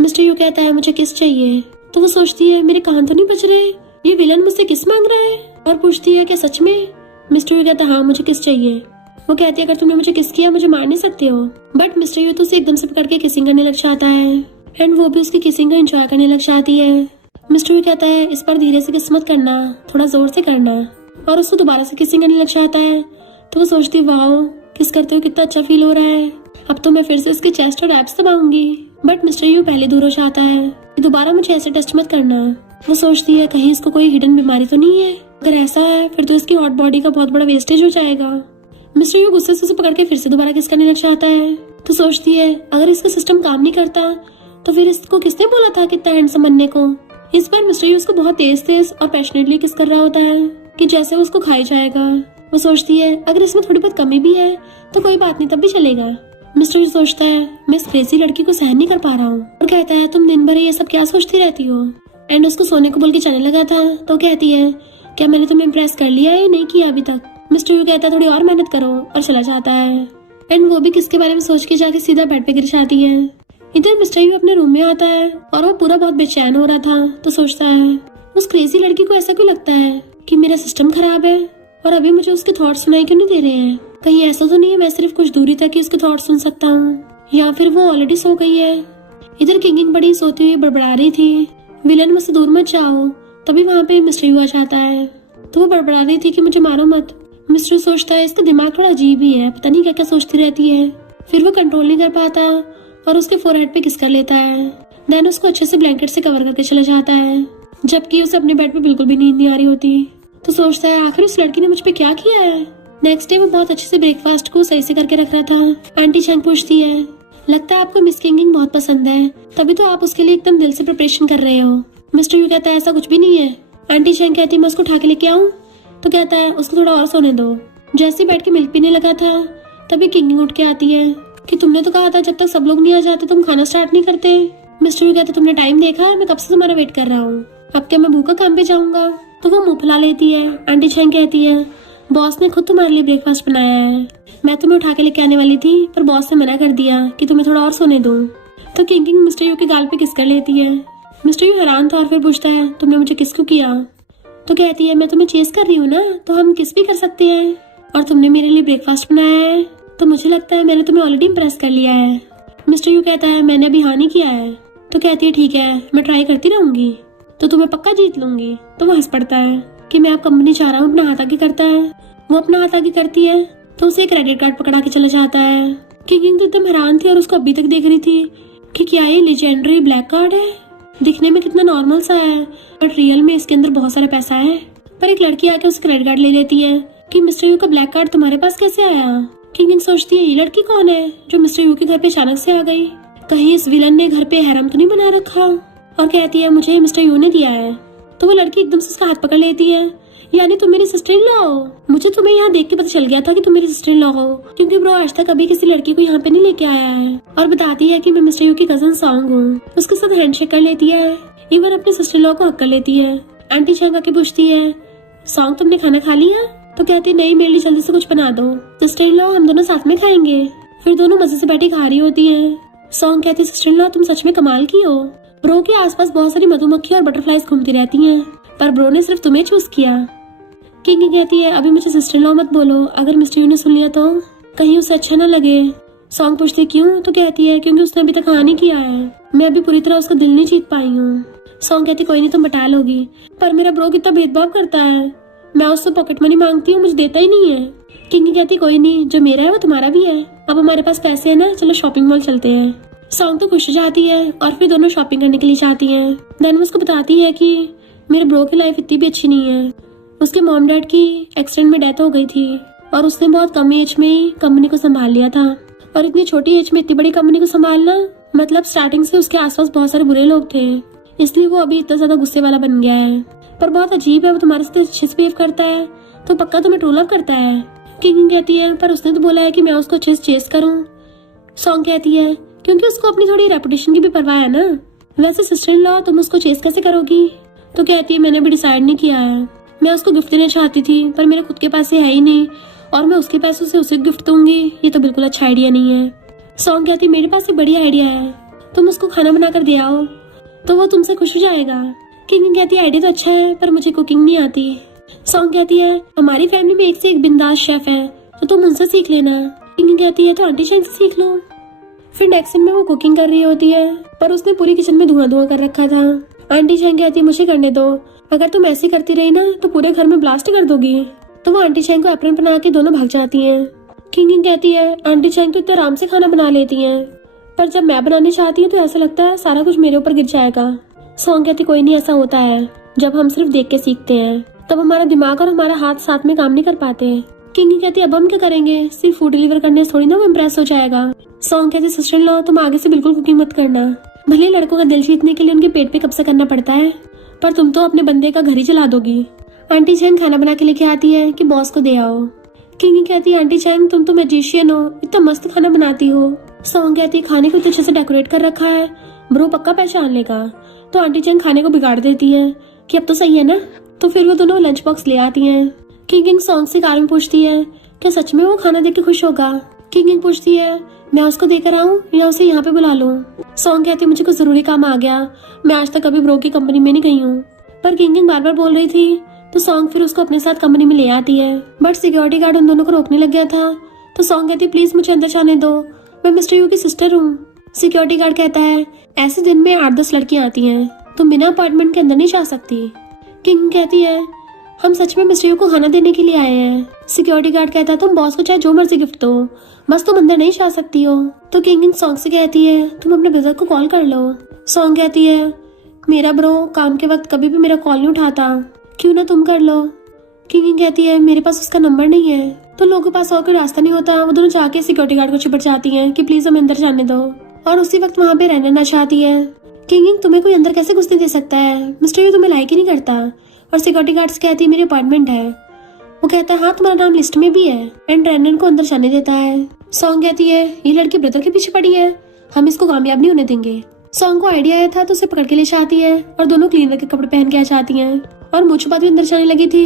मिस्टर यू कहता है मुझे किस चाहिए। तो वो सोचती है मेरे कान तो नहीं बज रहे, ये विलन मुझसे किस मांग रहा है, और पूछती है क्या सच में। मिस्टर यू कहता है हाँ मुझे किस चाहिए। वो कहती है अगर तुमने मुझे किस किया मुझे मार नहीं सकते हो। बट मिस्टर यू तो उसे एकदम से पकड़ के किसिंग करने लग जाता है एंड वो भी उसकी किसिंग को एंजॉय करने लग जाती है। मिस्टर यू कहता है इस बार धीरे से किस मत करना, थोड़ा जोर से करना, और उसको दोबारा से किसिंग करने लग जाता है। तो वो सोचती है वाओ किस करते हुए कितना अच्छा फील हो रहा है, अब तो मैं फिर से इसके चेस्ट और एब्स दबाऊंगी। बट मिस्टर यू पहले दूर हो जाता है कि दोबारा मुझे ऐसे टेस्ट मत करना। वो सोचती है कहीं इसको कोई हिडन बीमारी तो नहीं है, अगर ऐसा है फिर तो इसकी हॉट बॉडी का बहुत बड़ा वेस्टेज हो जाएगा। मिस्टर यू गुस्से से उसे पकड़ के फिर से दोबारा किस करने लग जाता है। तो सोचती है अगर इसका सिस्टम काम नहीं करता तो फिर इसको किसने बोला था कितना हैंडसम बनने को। इस बार मिस्टर यू उसको बहुत तेज तेज और पैशनेटली किस कर रहा होता है कि जैसे वो उसको खाई जाएगा। वो सोचती है अगर इसमें थोड़ी बहुत कमी भी है तो कोई बात नहीं, तब भी चलेगा। मिस्टर यू सोचता है मैं इस क्रेजी लड़की को सहन नहीं कर पा रहा हूँ, और कहता है तुम दिन भर ये सब क्या सोचती रहती हो। एंड उसको सोने को बोल के चलने लगा था। तो कहती है क्या मैंने तुम्हें इम्प्रेस कर लिया है, नहीं किया अभी तक। मिस्टर यू कहता है थोड़ी और मेहनत करो, और चला जाता है। एंड वो भी किसके बारे में सोच के जाके सीधा बेड पे गिर जाती है। इधर मिस्टर यू अपने रूम में आता है और वो पूरा बहुत बेचैन हो रहा था। तो सोचता है उस क्रेजी लड़की को ऐसा क्यों लगता है कि मेरा सिस्टम खराब है और अभी मुझे उसके थॉट सुनाई क्यों नहीं दे रहे हैं। कहीं ऐसा तो नहीं है मैं सिर्फ कुछ दूरी तक ही उसके थॉट सुन सकता हूँ, या फिर वो ऑलरेडी सो गई है। इधर किंग बड़ी सोती हुई बड़बड़ा रही थी विलन मुझसे दूर मत जाओ। तभी वहाँ पे मिस्टर यू आ जाता है। तो वो बड़बड़ा रही थी कि मुझे मारो मत। मिस्टर सोचता है इसका दिमाग थोड़ा अजीब ही है, पता नहीं क्या क्या सोचती रहती है। फिर वो कंट्रोल नहीं कर पाता और उसके फोरहेड पे किस कर लेता है। देन उसको अच्छे से ब्लैंकेट से कवर करके चला जाता है, जबकि उसे अपने बेड पे बिल्कुल भी नींद नहीं आ रही होती। तो सोचता है आखिर उस लड़की ने मुझ पे क्या किया है। नेक्स्ट डे वो बहुत अच्छे से ब्रेकफास्ट को सही से करके रख रहा था। आंटी चैंग पूछती है लगता है आपको मिस किंगिंग बहुत पसंद है, तभी तो आप उसके लिए एकदम दिल से प्रिपरेशन कर रहे हो। मिस्टर यू कहता है ऐसा कुछ भी नहीं है। आंटी चैंग कहती है मैं उसको उठा के लेके आऊँ। तो कहता है उसको थोड़ा और सोने दो। जैसे बैठ के मिल्क पीने लगा था तभी किंगिंग उठ के आती है कि तुमने तो कहा था जब तक सब लोग नहीं आ जाते तुम खाना स्टार्ट नहीं करते। मिस्टर यू कहता तुमने टाइम देखा है, मैं कब से तुम्हारा वेट कर रहा हूँ, अब क्या मैं भूखा काम पे जाऊंगा। तो वो मुंह फुला लेती है। आंटी चैंग कहती है बॉस ने खुद तुम्हारे लिए ब्रेकफास्ट बनाया है, मैं तुम्हें उठा के लेके आने वाली थी पर बॉस ने मना कर दिया कि तुम्हें थोड़ा और सोने दूं। तो किंगिंग मिस्टर यू के गाल पे किस कर लेती है। मिस्टर यू हैरान था और फिर पूछता है तुमने मुझे किस क्यों किया। तो कहती है मैं तुम्हें चेस कर रही हूँ ना, तो हम किस भी कर सकते हैं, और तुमने मेरे लिए ब्रेकफास्ट बनाया है तो मुझे लगता है मैंने तुम्हें ऑलरेडी इम्प्रेस कर लिया है। मिस्टर यू कहता है मैंने अभी हाँ नहीं किया है। तो कहती है ठीक है मैं ट्राई करती रहूंगी तो तुम्हें पक्का जीत लूंगी। तो वो हंस पड़ता है कि मैं अब कंपनी चाह रहा हूँ। अपना हाथ आगे करता है। वो अपना हाथ आगे करती है तो उसे एक क्रेडिट कार्ड पकड़ा के चला जाता है। किंग तो एकदम हैरान थी और उसको अभी तक देख रही थी कि क्या ये लेजेंडरी ब्लैक कार्ड है। दिखने में कितना नॉर्मल सा है बट रियल में इसके अंदर बहुत सारा पैसा है। पर एक लड़की आके उसे क्रेडिट कार्ड ले लेती है कि मिस्टर यू का ब्लैक कार्ड तुम्हारे पास कैसे आया। किंग सोचती है ये लड़की कौन है जो मिस्टर यू के घर पे अचानक से आ गई, कहीं इस विलन ने घर पे हैरम तो नहीं बना रखा। और कहती है मुझे मिस्टर यू ने दिया है। तो वो लड़की एकदम से उसका हाथ पकड़ लेती है, यानी तुम मेरी सिस्टर इन लॉ हो। मुझे तुम्हें यहाँ देख के पता चल गया था कि तुम मेरी सिस्टर इन लॉ हो, क्योंकि ब्रो आज तक कभी किसी लड़की को यहाँ पे नहीं लेके आया है। और बताती है कि मैं मिस्टर यू की कजन सॉन्ग हूँ। उसके साथ हैंडशेक कर लेती है, इवन अपनी सिस्टर इन लॉ को हक कर लेती है। आंटी चैंग आके पूछती है सॉन्ग तुमने खाना खा लिया। तो कहती नहीं मेरे लिए जल्दी से कुछ बना दो। सिस्टर इन लॉ हम दोनों साथ में खाएंगे। फिर दोनों मजे से बैठी खा रही होती है। सॉन्ग कहती सिस्टर इन लॉ तुम सच में कमाल की हो। ब्रो के आसपास बहुत सारी मधुमक्खी और बटरफ्लाईज घूमती रहती हैं, पर ब्रो ने सिर्फ तुम्हें चूज किया। किंग कहती है अभी मुझे सिस्टर इन लॉ मत बोलो, अगर मिस्टर यू ने सुन लिया तो कहीं उसे अच्छा ना लगे। सॉन्ग पूछती क्यों। तो कहती है क्योंकि उसने अभी तक हाँ नहीं किया है, मैं अभी पूरी तरह उसका दिल नहीं जीत पाई हूँ। सॉन्ग कहती कोई नहीं तुम बता लोगी, पर मेरा ब्रो कितना भेदभाव करता है, मैं उससे पॉकेट मनी मांगती हूँ मुझे देता ही नहीं है। किंग कहती कोई नहीं जो मेरा है वो तुम्हारा भी है, अब हमारे पास पैसे है ना, चलो शॉपिंग मॉल चलते हैं। सॉन्ग तो खुश हो जाती है और फिर दोनों शॉपिंग करने के लिए जाती हैं। देन वो उसको बताती है कि मेरे ब्रो की लाइफ इतनी भी अच्छी नहीं है। उसके मॉम डैड की एक्सीडेंट में डेथ हो गई थी और उसने बहुत कम एज में ही कंपनी को संभाल लिया था। और इतनी छोटी एज में इतनी बड़ी कंपनी को संभालना मतलब स्टार्टिंग से उसके आसपास बहुत सारे बुरे लोग थे, इसलिए वो अभी इतना ज्यादा गुस्से वाला बन गया है। पर बहुत अजीब है, वो तुम्हारे साथ अच्छे से बिहेव करता है तो पक्का तुम्हें ट्रू लव करता है। किंग कहती है पर उसने तो बोला है कि मैं उसको अच्छे से चेस करूं। सॉन्ग कहती है क्योंकि उसको अपनी थोड़ी रेपुटेशन की भी परवाह है ना। वैसे सिस्टर इन लॉ तुम उसको चेस कैसे करोगी? तो कहती है मैंने भी डिसाइड नहीं किया है। मैं उसको गिफ्ट देना चाहती थी पर मेरे खुद के पास है ही नहीं और मैं उसके पैसों से उसे गिफ्ट दूंगी, ये तो बिल्कुल अच्छा आइडिया नहीं है। सॉन्ग कहती है मेरे पास एक बढ़िया आइडिया है, तुम उसको खाना बना कर दे आओ तो वो तुमसे खुश हो जाएगा। किंग कहती है आइडिया तो अच्छा है पर मुझे कुकिंग नहीं आती। सॉन्ग कहती है हमारी फैमिली में एक से एक बिंदास शेफ है तो तुम उनसे सीख लेना। किंग कहती है तो आंटी चैंग से सीख लो। फिर नेक्स्ट सीन में वो कुकिंग कर रही होती है पर उसने पूरी किचन में धुआं धुआं कर रखा था। आंटी चैंग कहती है मुझे करने दो, अगर तुम ऐसी करती रही ना तो पूरे घर में ब्लास्ट कर दोगी। तो वो आंटी चैंग को एप्रन पहना के दोनों भाग जाती हैं। किंग कहती है आंटी चैंग तो इतने आराम से खाना बना लेती हैं पर जब मैं बनाने चाहती हूँ तो ऐसा लगता है सारा कुछ मेरे ऊपर गिर जाएगा। सॉन्ग कहती कोई नहीं, ऐसा होता है जब हम सिर्फ देख के सीखते हैं तब हमारा दिमाग और हमारा हाथ साथ में काम नहीं कर पाते। किंग कहती अब हम क्या करेंगे, सिर्फ फूड डिलीवर करने से थोड़ी ना वो इम्प्रेस हो जाएगा। सॉन्ग कहती सिस्टर इन लॉ तुम आगे से बिल्कुल कुकिंग मत करना, भले लड़कों का दिल जीतने के लिए उनके पेट पे कब्जा करना पड़ता है पर तुम तो अपने बंदे का घर ही चला दोगी। आंटी चैंग खाना बना के लेके आती है कि बॉस को दे आओ। किंग कहती है आंटी चैंग तुम तो मैजिशियन हो, इतना मस्त खाना बनाती हो। सॉन्ग कहती है खाने को इतने अच्छे से डेकोरेट कर रखा है, ब्रो पक्का पहचान लेगा। तो आंटी चैंग खाने को बिगाड़ देती है कि अब तो सही है ना। तो फिर वो दोनों लंच बॉक्स ले आती हैं। किंग सॉन्ग से कारण पूछती है क्या सच में वो खाना देख के खुश होगा। किंग पूछती है मैं उसको देकर आऊं या उसे यहाँ पे बुला लूं। सॉन्ग कहती है मुझे कुछ जरूरी काम आ गया, मैं आज तक कभी ब्रो की कंपनी में नहीं गई हूँ। पर किंग बार बार बोल रही थी तो सॉन्ग फिर उसको अपने साथ कंपनी में ले आती है। बट सिक्योरिटी गार्ड उन दोनों को रोकने लग गया था तो सॉन्ग कहती प्लीज मुझे अंदर जाने दो, मैं मिस्टर यू की सिस्टर हूँ। सिक्योरिटी गार्ड कहता है ऐसे दिन में 8-10 लड़कियां आती हैं, तुम बिना अपार्टमेंट के अंदर नहीं जा सकती। किंग कहती है हम सच में मिस्टर यू को खाना देने के लिए आए हैं। सिक्योरिटी गार्ड कहता है तुम बॉस को चाहे जो मर्जी गिफ्ट दो, बस तुम अंदर नहीं जा सकती हो। तो किंग सॉन्ग से कहती है तुम अपने ब्रदर को कॉल कर लो। सॉन्ग कहती है मेरा ब्रो काम के वक्त कभी भी मेरा कॉल नहीं उठाता, क्यों ना तुम कर लो। किंग कहती है मेरे पास उसका नंबर नहीं है। तो लोगों के पास और कोई रास्ता नहीं होता, वो दोनों जाके सिक्योरिटी गार्ड को चिपट जाती हैं कि प्लीज हमें अंदर जाने दो। और उसी वक्त वहाँ पे रहना ना चाहती है। किंग तुम्हें कोई अंदर कैसे घुसने दे सकता है, मिस्टर यू तुम्हें लाइक ही नहीं करता। और सिक्योरिटी गार्ड्स कहती है मेरी अपॉइंटमेंट है। वो कहता है हाँ तुम्हारा नाम लिस्ट में भी है एंड रैंडन को अंदर जाने देता है। सॉन्ग कहती है ये लड़की ब्रदर के पीछे पड़ी है, हम इसको कामयाब नहीं होने देंगे। सॉन्ग को आइडिया आया था तो उसे पकड़ के ले जाती है और दोनों क्लीनर के कपड़े पहन के आ जाती हैं और मुझ बात भी अंदर जाने लगी थी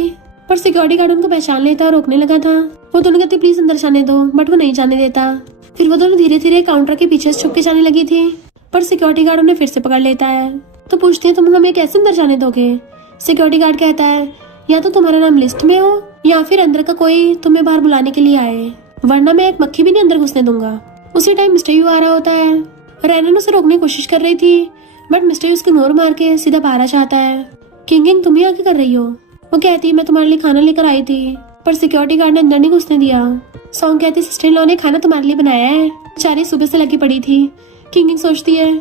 पर सिक्योरिटी गार्ड उनको पहचान लेता और रोकने लगा था। वो दोनों कहते प्लीज अंदर जाने दो बट वो नहीं जाने देता। फिर वो दोनों धीरे धीरे काउंटर के पीछे छुप के जाने लगी थी पर सिक्योरिटी गार्ड उन्हें फिर से पकड़ लेता है। तो पूछती है तुम हमें कैसे अंदर जाने दोगे। सिक्योरिटी गार्ड कहता है या तो तुम्हारा नाम लिस्ट में हो या फिर अंदर का कोई तुम्हें बाहर बुलाने के लिए आए, वरना मैं एक मक्खी भी नहीं अंदर घुसने दूंगा। उसी टाइम मिस्टर यू आ रहा होता है। रैनन उसे रोकने की कोशिश कर रही थी बट मिस्टर यू उसको नोर मार के सीधा बाहर आ जाता है। किंग तुम यहाँ क्या कर रही हो। वो कहती है मैं तुम्हारे लिए खाना लेकर आई थी पर सिक्योरिटी गार्ड ने अंदर नहीं घुसने दिया। सॉन्ग कहती सिस्टर इन लॉ ने खाना तुम्हारे लिए बनाया है, बेचारी सुबह से लगी पड़ी थी। किंग सोचती है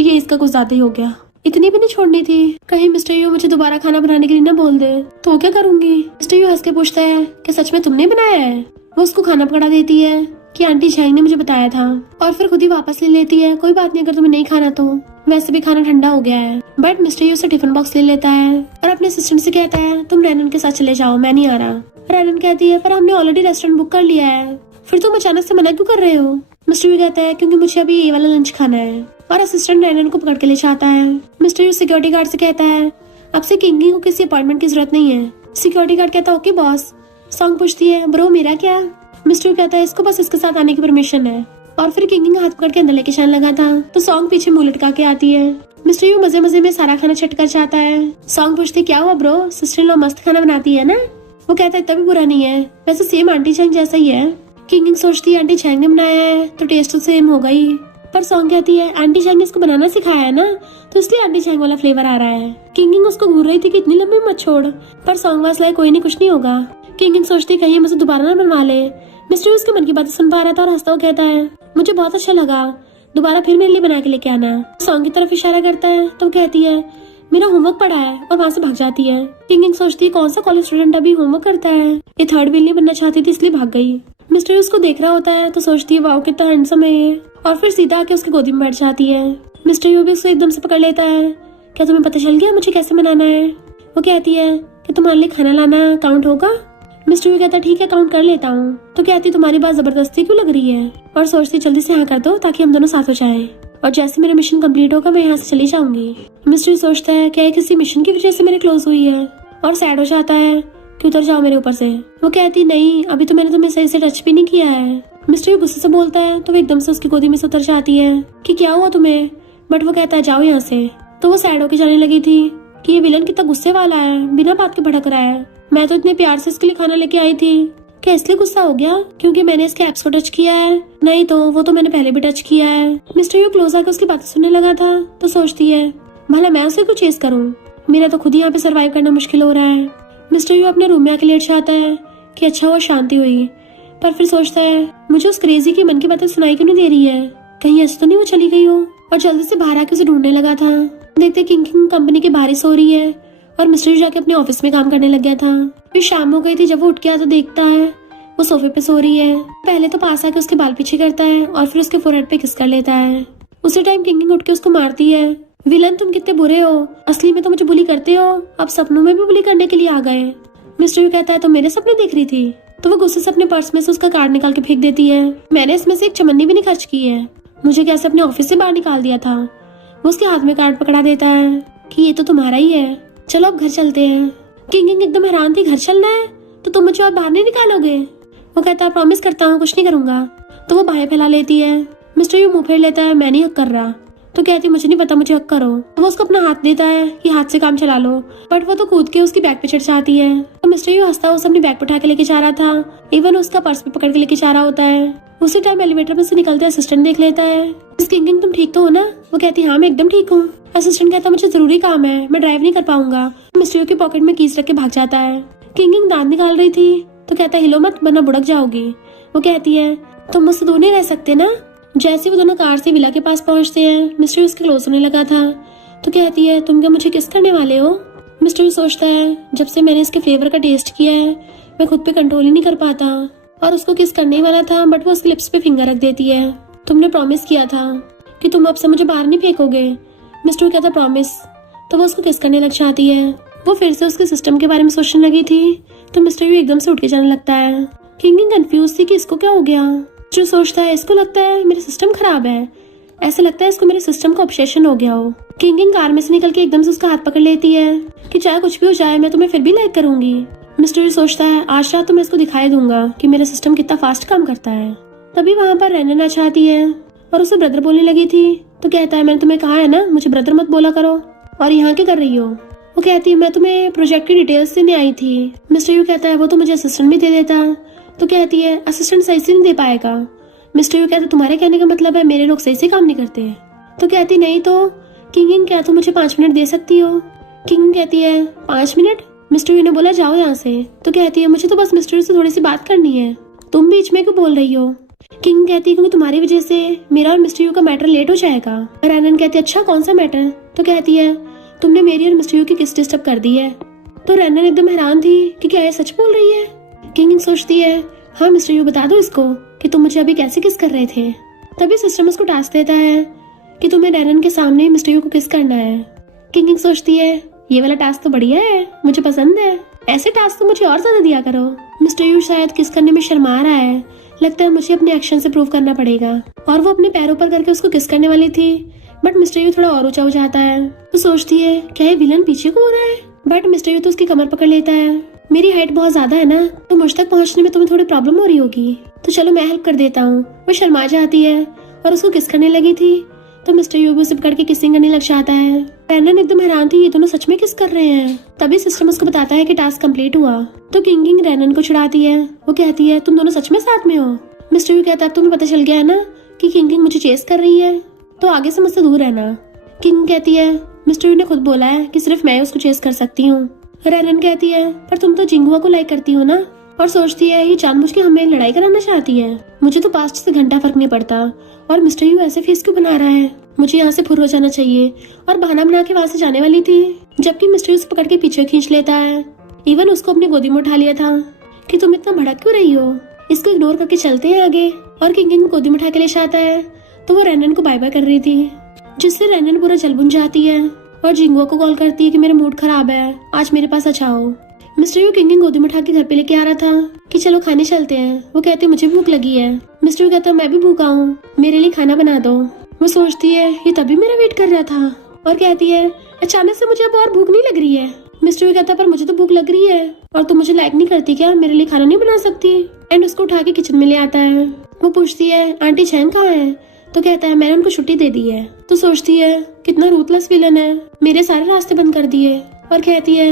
ये इसका कुछ ज्यादा ही हो गया, इतनी भी नहीं छोड़नी थी, कहीं मिस्टर यू मुझे दोबारा खाना बनाने के लिए ना बोल दे तो क्या करूंगी। मिस्टर यू हंस के पूछता है कि सच में तुमने बनाया है। वो उसको खाना पकड़ा देती है कि आंटी चैंग ने मुझे बताया था और फिर खुद ही वापस ले लेती है। कोई बात नहीं अगर तुम्हें नहीं खाना तो, वैसे भी खाना ठंडा हो गया है। बट मिस्टर यू से टिफिन बॉक्स ले लेता है और अपने असिस्टेंट से कहता है तुम रैनन के साथ चले जाओ, मैं नहीं आ रहा। रैनन कहती है पर हमने ऑलरेडी रेस्टोरेंट बुक कर लिया है, फिर तुम अचानक से मना क्यों कर रहे हो। मिस्टर यू कहता है क्योंकि मुझे अभी ये वाला लंच खाना है और असिस्टेंट रैनन को पकड़ के ले जाता है। मिस्टर यू सिक्योरिटी गार्ड से कहता है अब से किंगी को किसी अपॉइंटमेंट की जरूरत नहीं है। सिक्योरिटी गार्ड कहता है ओके बॉस। सॉन्ग पूछती है ब्रो मेरा क्या। मिस्टर यू कहता है इसको बस इसके साथ आने की परमिशन है और फिर किंगी हाथ पकड़ के अंदर लेके जाने लगा था तो सॉन्ग पीछे मुंह लटका के आती है। मिस्टर यू मजे मजे में सारा खाना छट कर जाता है। सॉन्ग पूछती क्या हुआ ब्रो, सिस्टर इन लॉ मस्त खाना बनाती है ना। वो कहता है इतना भी बुरा नहीं है, वैसे सेम आंटी चैंग जैसा ही है। किंग सोचती है आंटी चैंग ने बनाया है तो टेस्ट तो सेम होगा ही, पर सॉन्ग कहती है आंटी चैंग ने इसको बनाना सिखाया है ना तो इसलिए आंटी चैंग वाला फ्लेवर आ रहा है। किंग उसको घूर रही थी कि इतनी लंबी मत छोड़, पर सॉन्ग वास लाए कोई नहीं कुछ नहीं होगा। किंग सोचती कहीं मुझे दोबारा ना बनवा ले। मिस्टर उसके मन की बातें सुन पा रहा था और हंसता हुआ कहता है मुझे बहुत अच्छा लगा, दोबारा फिर मेरे लिए बना के लेके आना। सॉन्ग की तरफ इशारा करता है तो कहती है मेरा होमवर्क पड़ा है और वहाँ से भाग जाती है। किंग सोचती है कौन सा कॉलेज स्टूडेंट अभी होमवर्क करता है, ये थर्ड व्हील नहीं बनना चाहती थी इसलिए भाग गई। मिस्टर उसको देख रहा होता है तो सोचती है वाओ कितना हैंडसम है ये, और फिर सीधा आके उसकी गोदी में बैठ जाती है। मिस्टर यू भी उसको एकदम से पकड़ लेता है। क्या तुम्हें पता चल गया मुझे कैसे मनाना है? वो कहती है कि तुम्हारे लिए खाना लाना काउंट होगा। मिस्टर यू कहता है ठीक है काउंट कर लेता हूँ। तो कहती तुम्हारी बात जबरदस्ती क्यों लग रही है, और सोचती जल्दी से हाँ कर दो ताकि हम दोनों साथ हो जाएं, और जैसे मेरा मिशन कंप्लीट होगा मैं यहाँ से चली जाऊंगी। मिस्टर सोचता है क्या किसी मिशन की वजह से मेरे क्लोज हुई है, और सैड हो जाता है कि उतर जाओ मेरे ऊपर से। वो कहती नहीं अभी तो मैंने तुम्हें सही से टच भी नहीं किया है। मिस्टर गुस्से से बोलता है तो वो एकदम से उसकी गोदी में से उतर जाती है कि क्या हुआ तुम्हें, बट वो कहता है जाओ यहाँ से। तो वो सैड होकर जाने लगी थी कि ये विलन कितना गुस्से वाला है, बिना बात के भड़क रहा है। मैं तो इतने प्यार से इसके लिए खाना लेके आई थी, क्या इसलिए गुस्सा हो गया क्योंकि मैंने इसके एप्स को टच किया है? नहीं तो वो तो मैंने पहले भी टच किया है। मिस्टर यू क्लोज आकर उसकी बातें सुनने लगा था तो सोचती है भला मैं उसे क्यों चेस करूं, मेरा तो खुद यहाँ पे सरवाइव करना मुश्किल हो रहा है। मिस्टर यू अपने रूम में आके लेट जाता है कि अच्छा हुआ शांति हुई, पर फिर सोचता है मुझे उस क्रेजी की मन की बातें सुनाई क्यों नहीं दे रही है, कहीं ऐसा तो नहीं वो चली गई हो, और जल्दी से बाहर आके उसे ढूंढने लगा था। देखते किंग कंपनी के बाहर सो रही है और मिस्टर यू जाके अपने ऑफिस में काम करने लग गया था। फिर शाम हो गई थी, जब वो उठ के आता देखता है वो सोफे पे सो रही है। पहले तो पास आके उसके बाल पीछे करता है और फिर उसके फोरहेड पे किस कर लेता है। उसी टाइम किंग उठ के उसको मारती है, विलन तुम कितने बुरे हो, असली में तो मुझे बुली करते हो, अब सपनों में भी बुली करने के लिए आ गए। मिस्टर यू कहता है तो मेरे सपने देख रही थी। तो वो गुस्से से अपने पर्स में से उसका कार्ड निकाल के फेंक देती है। मैंने इसमें से एक चमन्नी भी नहीं खर्च की है, मुझे कैसे अपने ऑफिस से बाहर निकाल दिया था। वो उसके हाथ में कार्ड पकड़ा देता है कि ये तो तुम्हारा ही है, चलो अब घर चलते हैं। किंग एकदम हैरान थी, घर चलना है तो तुम मुझे और बाहर नहीं निकालोगे? वो कहता है प्रॉमिस करता हूँ कुछ नहीं करूंगा। तो वो बाहें फैला लेती है। मिस्टर यू मुंह फेर लेता है मैं नहीं हक कर रहा। तो कहती मुझे नहीं पता मुझे हक करो। तो वो उसको अपना हाथ देता है कि हाथ से काम चला लो, बट वो तो कूद के उसकी बैग पे चढ़ जाती है। तो मिस्टर यू हंसता हुआ अपनी बैग पे उठा के लेके जा रहा था, इवन उसका पर्स भी पकड़ के लेके जा रहा होता है। उसी टाइम एलिवेटर में से निकलते असिस्टेंट देख लेता है। मिस किंग तुम ठीक तो हो ना? वो कहती हाँ मैं एकदम ठीक हूँ। असिस्टेंट कहता मुझे जरूरी काम है, मैं ड्राइव नहीं कर पाऊंगा। मिस्टर यू के पॉकेट में कीज रख के भाग जाता है। किंग दांत निकाल रही थी तो कहता हिलो मत वरना बुड़क जाओगी। वो कहती है तुम मुझसे दूर नहीं रह सकते ना। जैसे वो दोनों कार से विला के पास पहुंचते हैं, मिस्टर उसके क्लोज होने लगा था तो कहती है तुम क्या मुझे किस करने वाले हो? मिस्टर सोचता है जब से मैंने इसके फ्लेवर का टेस्ट किया है मैं खुद पे कंट्रोल ही नहीं कर पाता, और उसको किस करने वाला था बट वो उसके लिप्स पे फिंगर रख देती है। तुमने प्रॉमिस किया था कि तुम अब से मुझे बाहर नहीं फेंकोगे। मिस्टर कहता प्रॉमिस। तो वो उसको किस करने लग जाती है। वो फिर से उसके सिस्टम के बारे में सोचने लगी थी तो मिस्टर यू एकदम से उठ के जाने लगता है। किंग कंफ्यूज थी कि इसको क्या हो गया। जो सोचता है इसको लगता है मेरा सिस्टम खराब है, ऐसा लगता है इसको मेरे सिस्टम का ऑब्सेशन हो गया हो। किंग कार में से निकल के एकदम से उसका हाथ पकड़ लेती है कि चाहे कुछ भी हो जाए मैं तुम्हें फिर भी लाइक करूंगी। मिस्टर यू सोचता है आज रात तो मैं इसको दिखाई दूंगा कि मेरा सिस्टम कितना फास्ट काम करता है। तभी वहाँ पर रैनन आ जाती है और उसे ब्रदर बोलने लगी थी तो कहता है मैंने तुम्हें कहा है ना मुझे ब्रदर मत बोला करो, और यहाँ क्या कर रही हो? वो कहती है मैं तुम्हें प्रोजेक्ट की डिटेल्स देने आई थी। मिस्टर यू कहता है वो तो मुझे असिस्टेंट भी दे देता। तो कहती है असिस्टेंट सही से नहीं दे पाएगा। मिस्टर यू कहता तुम्हारे कहने का मतलब है मेरे लोग सही से काम नहीं करते। तो कहती नहीं तो किंग क्या तुम मुझे 5 मिनट दे सकती हो? किंग कहती है 5 मिनट? मिस्टर यू ने बोला जाओ यहाँ से। तो कहती है मुझे तो बस मिस्टर यू से थोड़ी सी बात करनी है, तुम बीच में क्यों बोल रही हो? किंग कहती है क्योंकि तुम्हारी वजह से मेरा और मिस्टर यू का मैटर लेट हो जाएगा। रैनन कहती है अच्छा कौन सा मैटर? तो कहती है तुमने मेरी और मिस्टर यू की किस डिस्टर्ब कर दी है। तो रैनन एकदम हैरान थी कि क्या ये सच बोल रही है। किंग सोचती है हाँ मिस्टर यू बता दो इसको कि तुम मुझे अभी कैसे किस कर रहे थे। तभी सिस्टम उसको टास्क देता है कि तुम्हें रैनन के सामने मिस्टर यू को किस करना है। किंग सोचती है ये वाला टास्क तो बढ़िया है, मुझे पसंद है, ऐसे टास्क तो मुझे और ज्यादा दिया करो। मिस्टर यू शायद किस करने में शर्मा रहा है, लगता है मुझे अपने एक्शन से प्रूव करना पड़ेगा। और वो अपने पैरों पर करके उसको किस करने वाली थी बट मिस्टर यू थोड़ा और ऊंचा हो जाता है। तो सोचती है क्या ये विलन पीछे को हो रहा है, बट मिस्टर यू तो उसकी कमर पकड़ लेता है। मेरी हाइट बहुत ज्यादा है ना तो मुझ तक पहुंचने में तुम्हें थोड़ी प्रॉब्लम हो रही होगी, तो चलो मैं हेल्प कर देता हूँ। वो शर्मा जाती है और उसको किस करने लगी थी तो मिस्टर यू भी उसे पकड़ के किसिंग करने लग जाता है। रैनन एकदम हैरान थी ये दोनों सच में किस कर रहे हैं। तभी सिस्टम उसको बताता है कि टास्क कंप्लीट हुआ। तो किंग रैनन को छुड़ाती है। वो कहती है तुम दोनों सच में साथ में हो। मिस्टर यू कहता है तुम्हें पता चल गया है ना कि किंग मुझे चेस कर रही है, तो आगे से मुझसे दूर रहना। किंग कहती है मिस्टर यू ने खुद बोला है कि सिर्फ मैं उसको चेस कर सकती हूँ। रैनन कहती है पर तुम तो जिंगुआ को लाइक करती हो ना, और सोचती है ये जानबूझ के हमें लड़ाई कराना चाहती है। मुझे तो पास्ट से घंटा फर्क नहीं पड़ता और मिस्टर यू ऐसे फेस क्यों बना रहा है। मुझे यहाँ से फुर हो जाना चाहिए और बहाना बना के वहाँ से जाने वाली थी, जबकि मिस्टर यू उसे पकड़ के पीछे खींच लेता है। इवन उसको अपनी गोदी में उठा लिया था कि तुम इतना भड़क क्यों रही हो। इसको इग्नोर करके चलते हैं आगे और किंग गोदी में उठा के ले जाता है तो वो रैनन को बाय बाय कर रही थी, जिससे रैनन पूरा जल बुन जाती है और जिंगो को कॉल करती है कि मेरा मूड खराब है, आज मेरे पास अच्छा हो। मिस्टर यू किंग गोदी में उठा के घर पे लेके आ रहा था कि चलो खाने चलते हैं। वो कहते मुझे भूख लगी है। मिस्टर यू कहता मैं भी भूखा हूँ, मेरे लिए खाना बना दो। वो सोचती है ये तभी मेरा वेट कर रहा था और कहती है अचानक से मुझे अब और भूख नहीं लग रही है। मिस्टर यू कहता पर मुझे तो भूख लग रही है और तुम मुझे लाइक नहीं करती क्या, मेरे लिए खाना नहीं बना सकती। एंड उसको उठा के किचन में ले आता है। वो पूछती है आंटी चैंग कहाँ है, तो कहता है मैंने उनको छुट्टी दे दी है। तो सोचती है कितना रूथलेस विलन है, मेरे सारे रास्ते बंद कर दिए। और कहती है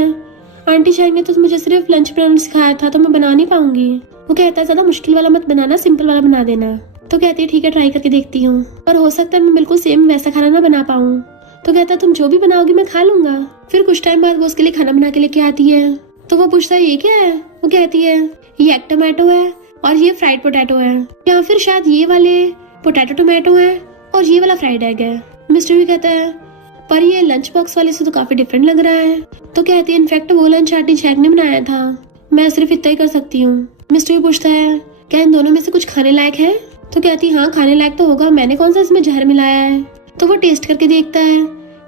आंटी चैंग ने तो मुझे सिर्फ लंच बनाना सिखाया था तो मैं बना नहीं पाऊंगी। वो कहता है ज्यादा मुश्किल वाला मत बनाना, सिंपल वाला बना देना। तो कहती है ठीक है ट्राई करके देखती हूँ, पर हो सकता है मैं बिल्कुल सेम वैसा खाना ना बना पाऊँ। तो कहता है तुम जो भी बनाओगी मैं खा लूंगा। फिर कुछ टाइम बाद वो उसके लिए खाना बना के लेके आती है। तो वो पूछता है ये क्या है। वो कहती है ये एग टोमेटो है और ये फ्राइड पोटैटो है, या फिर शायद ये वाले पोटैटो टोमेटो है और ये वाला फ्राइड एग है। मिस्टर भी कहता है पर ये लंच बॉक्स वाले से तो काफी डिफरेंट लग रहा है। तो कहती है इनफैक्ट वो लंच आंटी चैंग ने बनाया था, मैं सिर्फ इतना ही कर सकती हूँ। मिस्टर भी पूछता है क्या इन दोनों में से कुछ खाने लायक है। तो कहती है हाँ खाने लायक तो होगा, मैंने कौन सा इसमें जहर मिलाया है। तो वो टेस्ट करके देखता है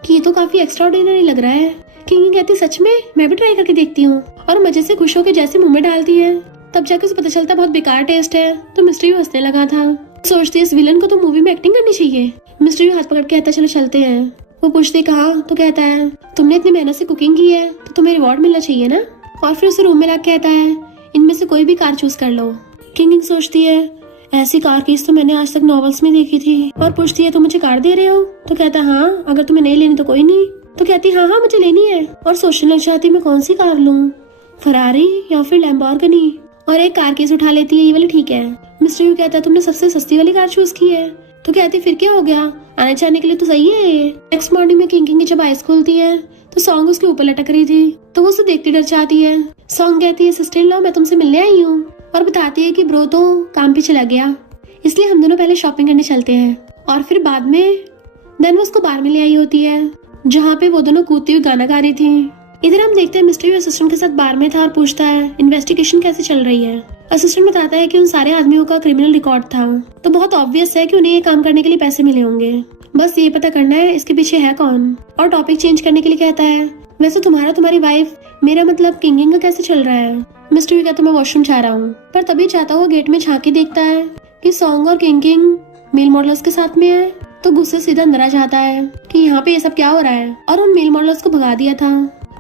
कि ये तो काफी एक्स्ट्राऑर्डिनरी लग रहा है। किंग कहती सच में, मैं भी ट्राई करके देखती हूँ। और मजे से खुश होकर जैसे मुंह में डालती है तब जाके उसे पता चलता बहुत बेकार टेस्ट है। तो मिस्टर यू हंसने लगा था। सोचती है इस विलन को तो मूवी में एक्टिंग करनी चाहिए। मिस्टर यू हाथ पकड़ के कहता चलो चलते हैं। वो पूछती कहाँ। तो कहता है तुमने इतनी मेहनत से कुकिंग की है तो तुम्हें रिवॉर्ड मिलना चाहिए ना। और फिर उसे रूम में ला कहता है इनमें से कोई भी कार चूज कर लो। किंग सोचती है ऐसी कार कीज तो मैंने आज तक नॉवेल्स में देखी थी। और पूछती है तुम मुझे कार दे रहे हो। तो कहता है हाँ, अगर तुम्हें नहीं लेनी तो कोई नहीं। तो कहती हाँ हाँ मुझे लेनी है। और सोचने लग जाती मैं कौन सी कार लूँ, फरारी या फिर लैम्बोर्गिनी। और एक कार केस उठा लेती है, ये वाली ठीक है। मिस्टर यू कहता है तुमने सबसे सस्ती वाली कार चूज की है। तो कहती फिर क्या हो गया, आने जाने के लिए तो सही है ये। नेक्स्ट मॉर्निंग में किंग की जब आइस खुलती है तो सॉन्ग उसके ऊपर लटक रही थी। तो वो उसे देखते डर जाती है। सॉन्ग कहती है सिस्टर इन लॉ मैं तुमसे मिलने आई हूँ। और बताती है कि ब्रो तो काम पे चला गया, इसलिए हम दोनों पहले शॉपिंग करने चलते हैं। और फिर बाद में देन वो उसको बार में ले आई होती है जहाँ पे वो दोनों कूदती हुई गाना गा रही थी। इधर हम देखते हैं मिस्टर यू असिस्टेंट के साथ बार में था और पूछता है इन्वेस्टिगेशन कैसे चल रही है। असिस्टेंट बताता है कि उन सारे आदमियों का क्रिमिनल रिकॉर्ड था, तो बहुत ऑब्वियस है कि उन्हें ये काम करने के लिए पैसे मिले होंगे, बस ये पता करना है इसके पीछे है कौन। और टॉपिक चेंज करने के लिए कहता है वैसे तुम्हारी वाइफ, मेरा मतलब किंग का कैसे चल रहा है। मिस्टर यू कहता मैं वॉशरूम जा रहा हूँ। पर तभी जाता हुआ गेट में झांकी देखता है कि सॉन्ग और किंग मेल मॉडल्स के साथ में है। तो गुस्से सीधा अंदर आ जाता है कि यहाँ पे ये सब क्या हो रहा है, और उन मेल मॉडल्स को भगा दिया था।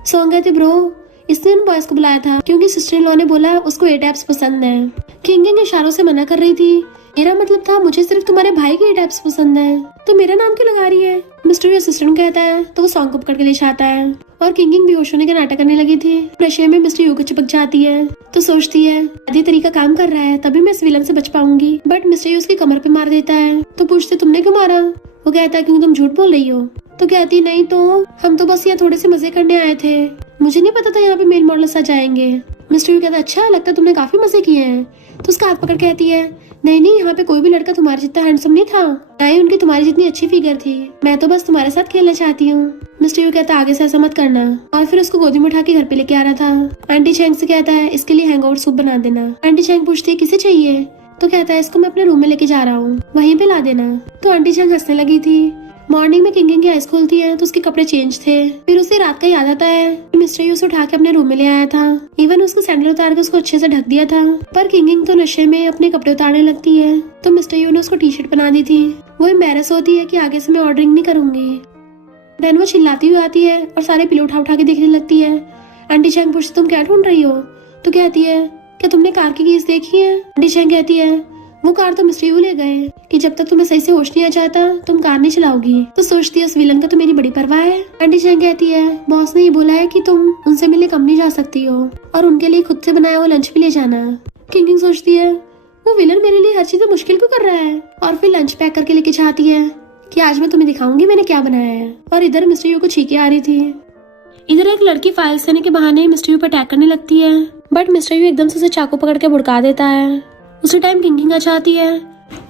सॉन्ग कहते ब्रो इसने उन बॉयज को बुलाया था क्योंकि सिस्टर इन लॉ ने बोला उसको ए टैप्स पसंद है। किंग इशारों से मना कर रही थी, मेरा मतलब था मुझे सिर्फ तुम्हारे भाई की ए टैप्स पसंद है, तो मेरा नाम क्यों लगा रही है। मिस्टर यू असिस्टेंट कहता है तो वो सॉन्ग को पकड़ के ले जाता है। और किंग बेहोश होने का नाटक करने लगी थी। नशे में मिस्टर यू को चिपक जाती है तो सोचती है आधी तरीका काम कर रहा है तभी मैं इस विलन से बच पाऊंगी। बट मिस्टर यू उसकी कमर पे मार देता है। तो पूछते तुमने क्यों मारा। वो कहता है क्योंकि तुम झूठ बोल रही हो। तो कहती नहीं तो हम तो बस यहाँ थोड़े से मजे करने आए थे, मुझे नहीं पता था यहाँ पे मेल मॉडल्स आ जाएंगे। मिस्टर यू कहता अच्छा लगता है तुमने काफी मजे किए हैं। तो उसका हाथ पकड़ कहती है नहीं यहाँ पे कोई भी लड़का तुम्हारे जितना हैंडसम नहीं था, ना ही उनकी तुम्हारी जितनी अच्छी फिगर थी, मैं तो बस तुम्हारे साथ खेलना चाहती हूँ। मिस्टर यू कहता आगे से ऐसा मत करना। और फिर उसको गोदी में उठा के घर पे लेके आ रहा था। आंटी चैंग से कहता है इसके लिए हैंगओवर सूप बना देना। आंटी चैंग पूछती है किसे चाहिए। तो कहता है इसको मैं अपने रूम में लेके जा रहा हूँ, वहीं पे ला देना। तो आंटी चैंग हंसने लगी थी। मॉर्निंग में किंग की आइस खुलती है तो उसके कपड़े चेंज थे। फिर उसे रात का याद आता है कि मिस्टर यू उसे उठा के अपने रूम में ले आया था। इवन उसको सैंडल उतार के उसको अच्छे से ढक दिया था। पर किंग तो नशे में अपने कपड़े उतारने लगती है तो मिस्टर यू ने उसको टी शर्ट बना दी थी। वो एम्बैरस होती है कि आगे से मैं ऑर्डरिंग नहीं करूंगी। देन वो चिल्लाती हुई आती है और सारे पिलो उठा उठा के देखने लगती है। आंटी चैंग पूछती तुम क्या ढूंढ रही हो। तो कहती है क्या तुमने कार की कीज देखी है। आंटी चैंग कहती है वो कार तो मिस्टर यू ले गए कि जब तक तुम्हें सही से होश नहीं आ जाता तुम कार नहीं चलाओगी। तो सोचती है उस विलन का तो मेरी बड़ी परवाह है। आंटी चैंग कहती है बॉस ने ये बोला है कि तुम उनसे मिलने कम नहीं जा सकती हो और उनके लिए खुद से बनाया हुआ लंच भी ले जाना। किंग सोचती है वो विलन मेरे लिए हर चीज मुश्किल क्यों कर रहा है। और फिर लंच पैक करके लेके जाती है कि आज मैं तुम्हें दिखाऊंगी मैंने क्या बनाया है। और इधर मिस्टर यू को छींके आ रही थी। इधर एक लड़की फाइल्स देने के बहाने मिस्टर यू पर अटैक करने लगती है। बट मिस्टर यू एकदम से उसे चाकू पकड़ के भुड़का देता है। उसी टाइम किंगिंग आ जाती है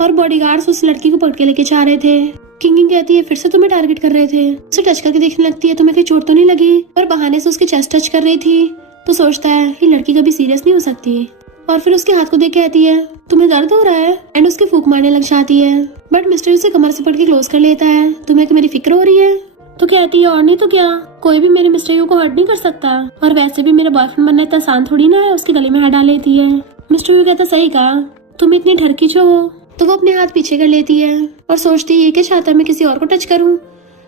और बॉडीगार्ड्स उस लड़की को पकड़ के लेके जा रहे थे। किंगिंग कहती है फिर से तुम्हें टारगेट कर रहे थे। उसे टच करके देखने लगती है तुम्हें कहीं चोट तो नहीं लगी, पर बहाने से उसके चेस्ट टच कर रही थी तो सोचता है ये लड़की कभी सीरियस नहीं हो सकती। और फिर उसके हाथ को देख कहती है तुम्हें दर्द हो रहा है, एंड उसके फूंक मारने लग जाती है। बट मिस्टर उसे कमर से पकड़ के क्लोज कर लेता है। तुम्हें कि मेरी फिक्र हो रही है? तो कहती है और नहीं तो क्या, कोई भी मेरे मिस्टर यू को हर्ट नहीं कर सकता, और वैसे भी मेरा बॉयफ्रेंड बनना इतना आसान थोड़ी ना है। उसके गले में हाथ डाल लेती है। मिस्टर यू कहता सही कहा, तुम इतनी ढरकी जो हो। तो वो अपने हाथ पीछे कर लेती है और सोचती है ये क्या चाहता है मैं किसी और को टच करूं।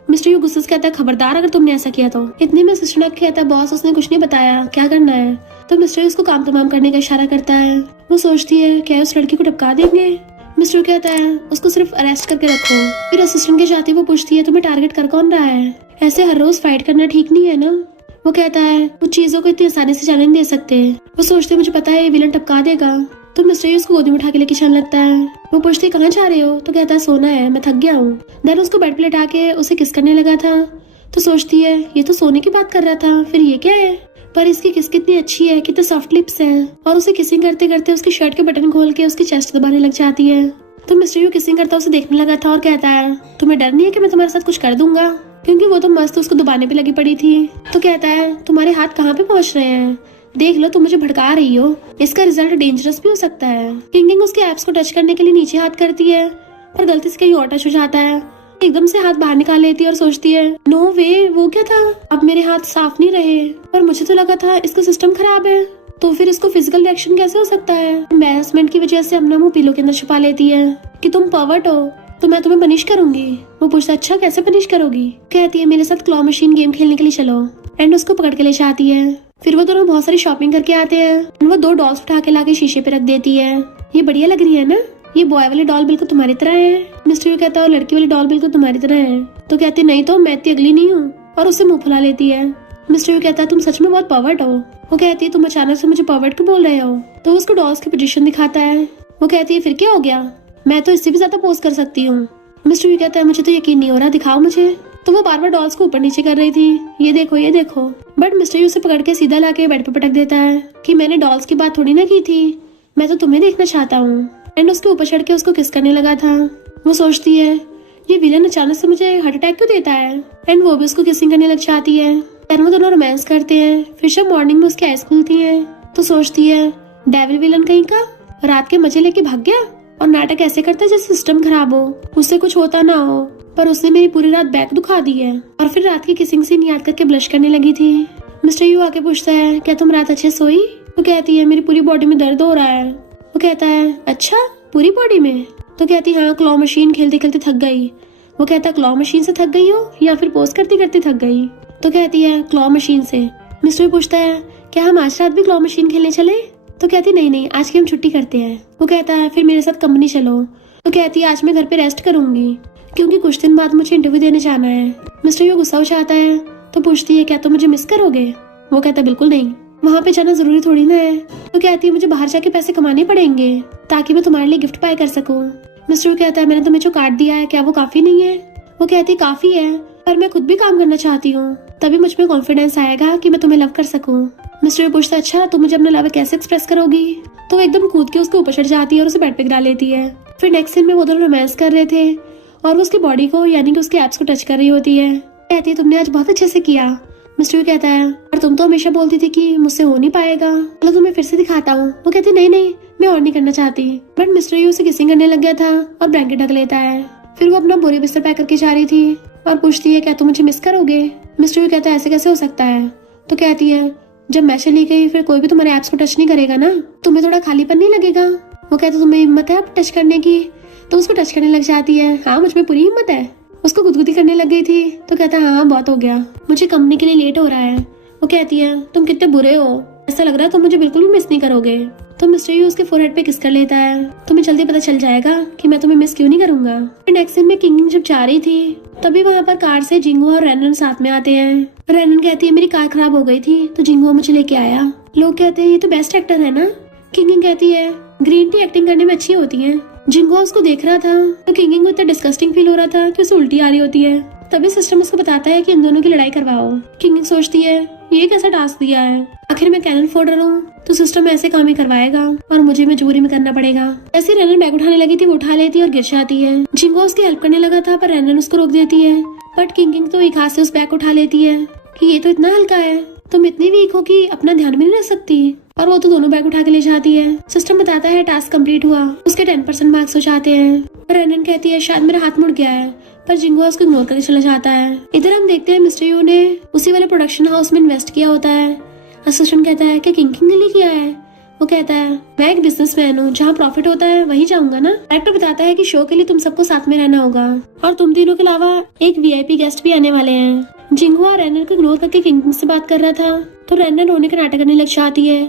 मिस्टर यू गुस्से से कहता है खबरदार अगर तुमने ऐसा किया तो। इतने में असिस्टेंट कहता है बॉस उसने कुछ नहीं बताया, क्या करना है। तो मिस्टर यू उसको काम तमाम करने का इशारा करता है। वो सोचती है क्या उस लड़की को टपका देंगे। मिस्टर कहता है उसको सिर्फ अरेस्ट करके रखो। फिर असिस्टेंट के जाते वो पूछती है तुम्हें टारगेट कर कौन रहा है, ऐसे हर रोज फाइट करना ठीक नहीं है ना। वो कहता है कुछ चीजों को इतनी आसानी से जाने नहीं दे सकते। वो सोचते मुझे पता है ये विलन टपका देगा। तो मिस्टर यू उसको गोदी में उठा के लेके चलने लगता है। वो पूछती कहाँ जा रहे हो, तो कहता है सोना है, मैं थक गया हूँ। देन उसको बेड पे लेटा के उसे किस करने लगा था। तो सोचती है ये तो सोने की बात कर रहा था, फिर ये क्या है। पर इसकी किस कितनी अच्छी है, कितने सॉफ्ट लिप्स हैं। और उसे किसिंग करते करते उसकी शर्ट के बटन खोल के उसकी चेस्ट दबाने लग जाती है। तो मिस्टर यू किसिंग करता उसे देखने लगा था और कहता है तुम्हें डर नहीं है कि मैं तुम्हारे साथ कुछ कर दूंगा, क्योंकि वो तो मस्त उसको दबाने पे लगी पड़ी थी। तो कहता है तुम्हारे हाथ कहाँ पे पहुँच रहे हैं, देख लो तुम मुझे भड़का रही हो, इसका रिजल्ट डेंजरस भी हो सकता है। किंगिंग उसके एप्स को टच करने के लिए नीचे हाथ करती है पर गलती से कहीं और टच हो जाता है। एकदम से हाथ बाहर निकाल लेती है और सोचती है नो वे, वो क्या था, अब मेरे हाथ साफ नहीं रहे। पर मुझे तो लगा था इसका सिस्टम खराब है, तो फिर इसको फिजिकल रिएक्शन कैसे हो सकता है। एम्बैरेसमेंट की वजह से अपना मुंह पिलो के अंदर छुपा लेती है कि तुम पर्वर्ट हो तो मैं तुम्हें पनिश करूंगी। वो पूछता अच्छा कैसे पनिश करोगी। कहती है मेरे साथ क्लॉ मशीन गेम खेलने के लिए चलो, एंड उसको पकड़ के ले जाती है। फिर वो दोनों बहुत सारी शॉपिंग करके आते हैं। वो 2 डॉल्स उठा के लाके शीशे पे रख देती है। ये बढ़िया लग रही है ना, ये बॉय वाली डॉल बिल्कुल तुम्हारी तरह है। मिस्टर यू कहता है और लड़की वाली डॉल बिल्कुल तुम्हारी तरह है। तो कहती नहीं तो मैं इतनी अगली नहीं हूँ, और उससे मुंह फुला लेती है। मिस्टर यू कहता है तुम सच में बहुत पर्वर्ट हो। वो कहती है तुम अचानक से मुझे पर्वर्ट क्यों बोल रहे हो। तो उसको डॉल्स की पोजीशन दिखाता है। वो कहती है फिर क्या हो गया, मैं तो इससे भी ज्यादा पोज कर सकती हूँ। मिस्टर यू कहता है मुझे तो यकीन नहीं हो रहा, दिखाओ मुझे। तो वो बार बार डॉल्स को ऊपर नीचे कर रही थी, ये देखो ये देखो। बट मिस्टर यू उसे पकड़ के सीधा लाके बेड पे पटक देता है कि मैंने डॉल्स की बात थोड़ी ना की थी, मैं तो तुम्हें देखना चाहता हूँ। एंड उसके ऊपर चढ़ के उसको किस करने लगा था। वो सोचती है ये विलन अचानक से मुझे हार्ट अटैक क्यों देता है। एंड वो भी उसको किसिंग करने लग जाती है। एंड वो दोनों रोमांस करते हैं। फिर जब मॉर्निंग में उसकी आइज खुलती है तो सोचती है डेविल विलन कहीं का रात के मजे लेके भाग गया और नाटक ऐसे करता है जैसे सिस्टम खराब हो, उससे कुछ होता ना हो, पर उसने मेरी पूरी रात बैक दुखा दी है। और फिर रात की किसिंग सीन याद करके ब्लश करने लगी थी। मिस्टर यू आके पूछता है क्या तुम रात अच्छे सोई। तो कहती है मेरी पूरी बॉडी में दर्द हो रहा है। वो कहता है अच्छा पूरी बॉडी में। तो कहती हाँ क्लॉ मशीन खेलते खेलते थक गई। वो कहता है क्लॉ मशीन से थक गई हो या फिर पोस्ट करते करते थक गई। तो कहती है क्लॉ मशीन से। मिस्टर यू पूछता है क्या हम आज रात भी क्लॉ मशीन खेलने चले। तो कहती नहीं नहीं आज की हम छुट्टी करते हैं। वो कहता है फिर मेरे साथ कंपनी चलो। तो कहती है आज मैं घर पे रेस्ट करूंगी क्योंकि कुछ दिन बाद मुझे इंटरव्यू देने जाना है। मिस्टर यू गुस्सा हो जाता है तो पूछती है क्या तुम मुझे मिस करोगे। वो कहता है बिल्कुल नहीं, वहाँ पे जाना जरूरी थोड़ी ना है। तो कहती है मुझे बाहर जाके पैसे कमाने पड़ेंगे ताकि मैं तुम्हारे लिए गिफ्ट बाय कर सकूँ। मिस्टर यू कहता है मैंने तुम्हें जो कार्ड दिया है क्या वो काफी नहीं है। वो कहती है काफी है पर मैं खुद भी काम करना चाहती हूँ, तभी मुझ में कॉन्फिडेंस आएगा कि मैं तुम्हें लव कर सकूँ। मिस्टर यू पूछता अच्छा तुम मुझे अपना लव कैसे एक्सप्रेस करोगी। तो वो एकदम कूद के उसके ऊपर चढ़ जाती है और उसे बेड पे गिरा लेती है। फिर नेक्स्ट सीन में वो दोनों रोमांस कर रहे थे और वो उसकी बॉडी को यानी कि उसके एब्स को टच कर रही होती है। कहती है तुमने आज बहुत अच्छे से किया। मिस्टर यू कहता है और तुम तो हमेशा बोलती थी कि मुझसे हो नहीं पाएगा, चलो तुम्हें फिर से दिखाता हूँ। वो कहती नहीं नहीं मैं और नहीं करना चाहती। बट मिस्टर यू उसे किसिंग करने लग गया था और ब्लैंकेट ढक लेता है। फिर वो अपना बोरी बिस्तर पैक करके जा रही थी और पूछती है क्या तुम मुझे मिस करोगे। मिस्टर यू कहता है ऐसे कैसे हो सकता है। तो कहती है जब मैं चली गई फिर कोई भी तुम्हारे एप्स को टच नहीं करेगा ना, तुम्हें थोड़ा खालीपन नहीं लगेगा। वो कहता तुम्हें हिम्मत है अब टच करने की। तो उसको टच करने लग जाती है। हाँ मुझ में पूरी हिम्मत है। उसको गुदगुदी करने लग गई थी। तो कहता है हाँ बहुत हो गया, मुझे कंपनी के लिए लेट हो रहा है। वो कहती है तुम कितने बुरे हो, ऐसा लग रहा है तुम मुझे बिल्कुल भी मिस नहीं करोगे। तो मिस्टर यू उसके फोरहेड पे किस कर लेता है। तुम्हें जल्दी पता चल जाएगा कि मैं तुम्हें मिस क्यों नहीं करूंगा। फिर नेक्स्ट सीन में किंगिंग जब जा रही थी तभी वहाँ पर कार से जिंगो और रैनन साथ में आते हैं। रैनन कहती है मेरी कार खराब हो गई थी तो जिंगो मुझे लेके आया। लोग कहते हैं ये तो बेस्ट एक्टर है ना। किंगिंग कहती है ग्रीन टी एक्टिंग करने में अच्छी होती है। जिंगो उसको देख रहा था तो किंगिंग को इतना डिस्गस्टिंग फील हो रहा था कि उसे उल्टी आ रही होती है। तभी सिस्टम उसको बताता है कि इन दोनों की लड़ाई करवाओ। किंग सोचती है ये कैसा टास्क दिया है, आखिर मैं कैनन फोल्डर हूँ तो सिस्टम ऐसे काम ही करवाएगा और मुझे मजबूरी में करना पड़ेगा। ऐसे रैनन बैग उठाने लगी थी, वो उठा लेती है और गिर जाती है। जिंगो उसकी हेल्प करने लगा था पर रैनन उसको रोक देती है। बट किंग तो एक हाथ से उस बैग को उठा लेती है कि ये तो इतना हल्का है, तुम इतनी वीक हो कि अपना ध्यान भी नहीं रख सकती। और वो तो दोनों बैग उठा के ले जाती है। सिस्टम बताता है टास्क कंप्लीट हुआ, उसके 10% मार्क्स हो जाते हैं। रैनन कहती है शायद मेरा हाथ मुड़ गया है, पर जिंगो उसको इग्नोर करके चला जाता है। इधर हम देखते हैं मिस्टर यू ने उसी वाले प्रोडक्शन हाउस में इन्वेस्ट किया होता है। असिस्टेंट कहता है कि किंग ने लिए किया है। वो कहता है मैं एक बिजनेसमैन हूँ, जहाँ प्रॉफिट होता है वहीं जाऊंगा ना। डायरेक्टर बताता है कि शो के लिए तुम सबको साथ में रहना होगा और तुम तीनों के अलावा एक VIP गेस्ट भी आने वाले हैं। जिंगो और रैनन को इग्नोर करके किंग से बात कर रहा था तो रैनन रोने का नाटक करने लग जाती है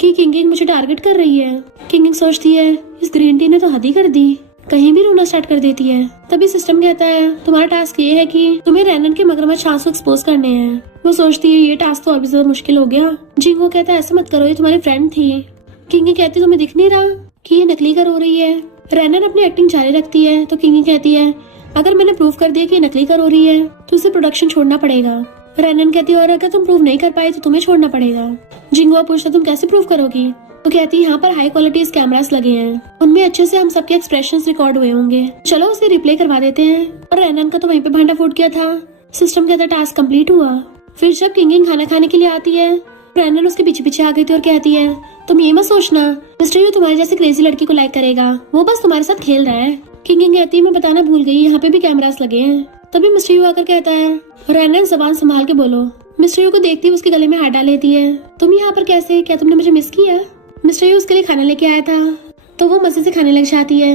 कि किंग मुझे टारगेट कर रही है। किंग सोचती है इस ग्रीन टी ने तो हद ही कर दी, कहीं भी रोना स्टार्ट कर देती है। तभी सिस्टम कहता है तुम्हारा टास्क ये है कि तुम्हें रैनन के मगरमच्छ आंसू को एक्सपोज करने हैं। वो सोचती है ये टास्क तो अभी ज्यादा मुश्किल हो गया। जिंगो कहता है ऐसे मत करो, ये तुम्हारी फ्रेंड थी। किंग कहती तुम्हें दिख नहीं रहा कि ये नकली कर हो रही है। रैनन अपनी एक्टिंग जारी रखती है तो किंग कहती है अगर मैंने प्रूव कर दिया कि ये नकली कर हो रही है तो उसे प्रोडक्शन छोड़ना पड़ेगा। रैनन कहती है और अगर तुम प्रूव नहीं कर पाए तो तुम्हें छोड़ना पड़ेगा। जिंगो पूछता तुम कैसे प्रूव करोगी। तो कहती है यहाँ पर हाई क्वालिटी कैमरास लगे हैं, उनमें अच्छे से हम सबके एक्सप्रेशंस रिकॉर्ड हुए होंगे, चलो उसे रिप्ले करवा देते हैं। और रैनन का तो वहीं पे भांडा फूट गया था। सिस्टम कहता टास्क कंप्लीट हुआ। फिर जब किंग खाना खाने के लिए आती है रैनन उसके पीछे पीछे आ गई थी और कहती है तुम ये मत सोचना मिस्टर यू तुम्हारी जैसी क्रेजी लड़की को लाइक करेगा, वो बस तुम्हारे साथ खेल रहा है। किंग कहती है मैं बताना भूल गई, यहाँ पे भी कैमरास लगे हैं। तभी मिस्टर यू आकर कहता है रैनन जबान संभाल के बोलो। मिस्टर यू को देखती है उसके गले में हाथ डाल लेती है। तुम यहाँ पर कैसे, क्या तुमने मुझे मिस किया। मिस्टर यू उसके लिए खाना लेके आया था तो वो मजे से खाने लग जाती है।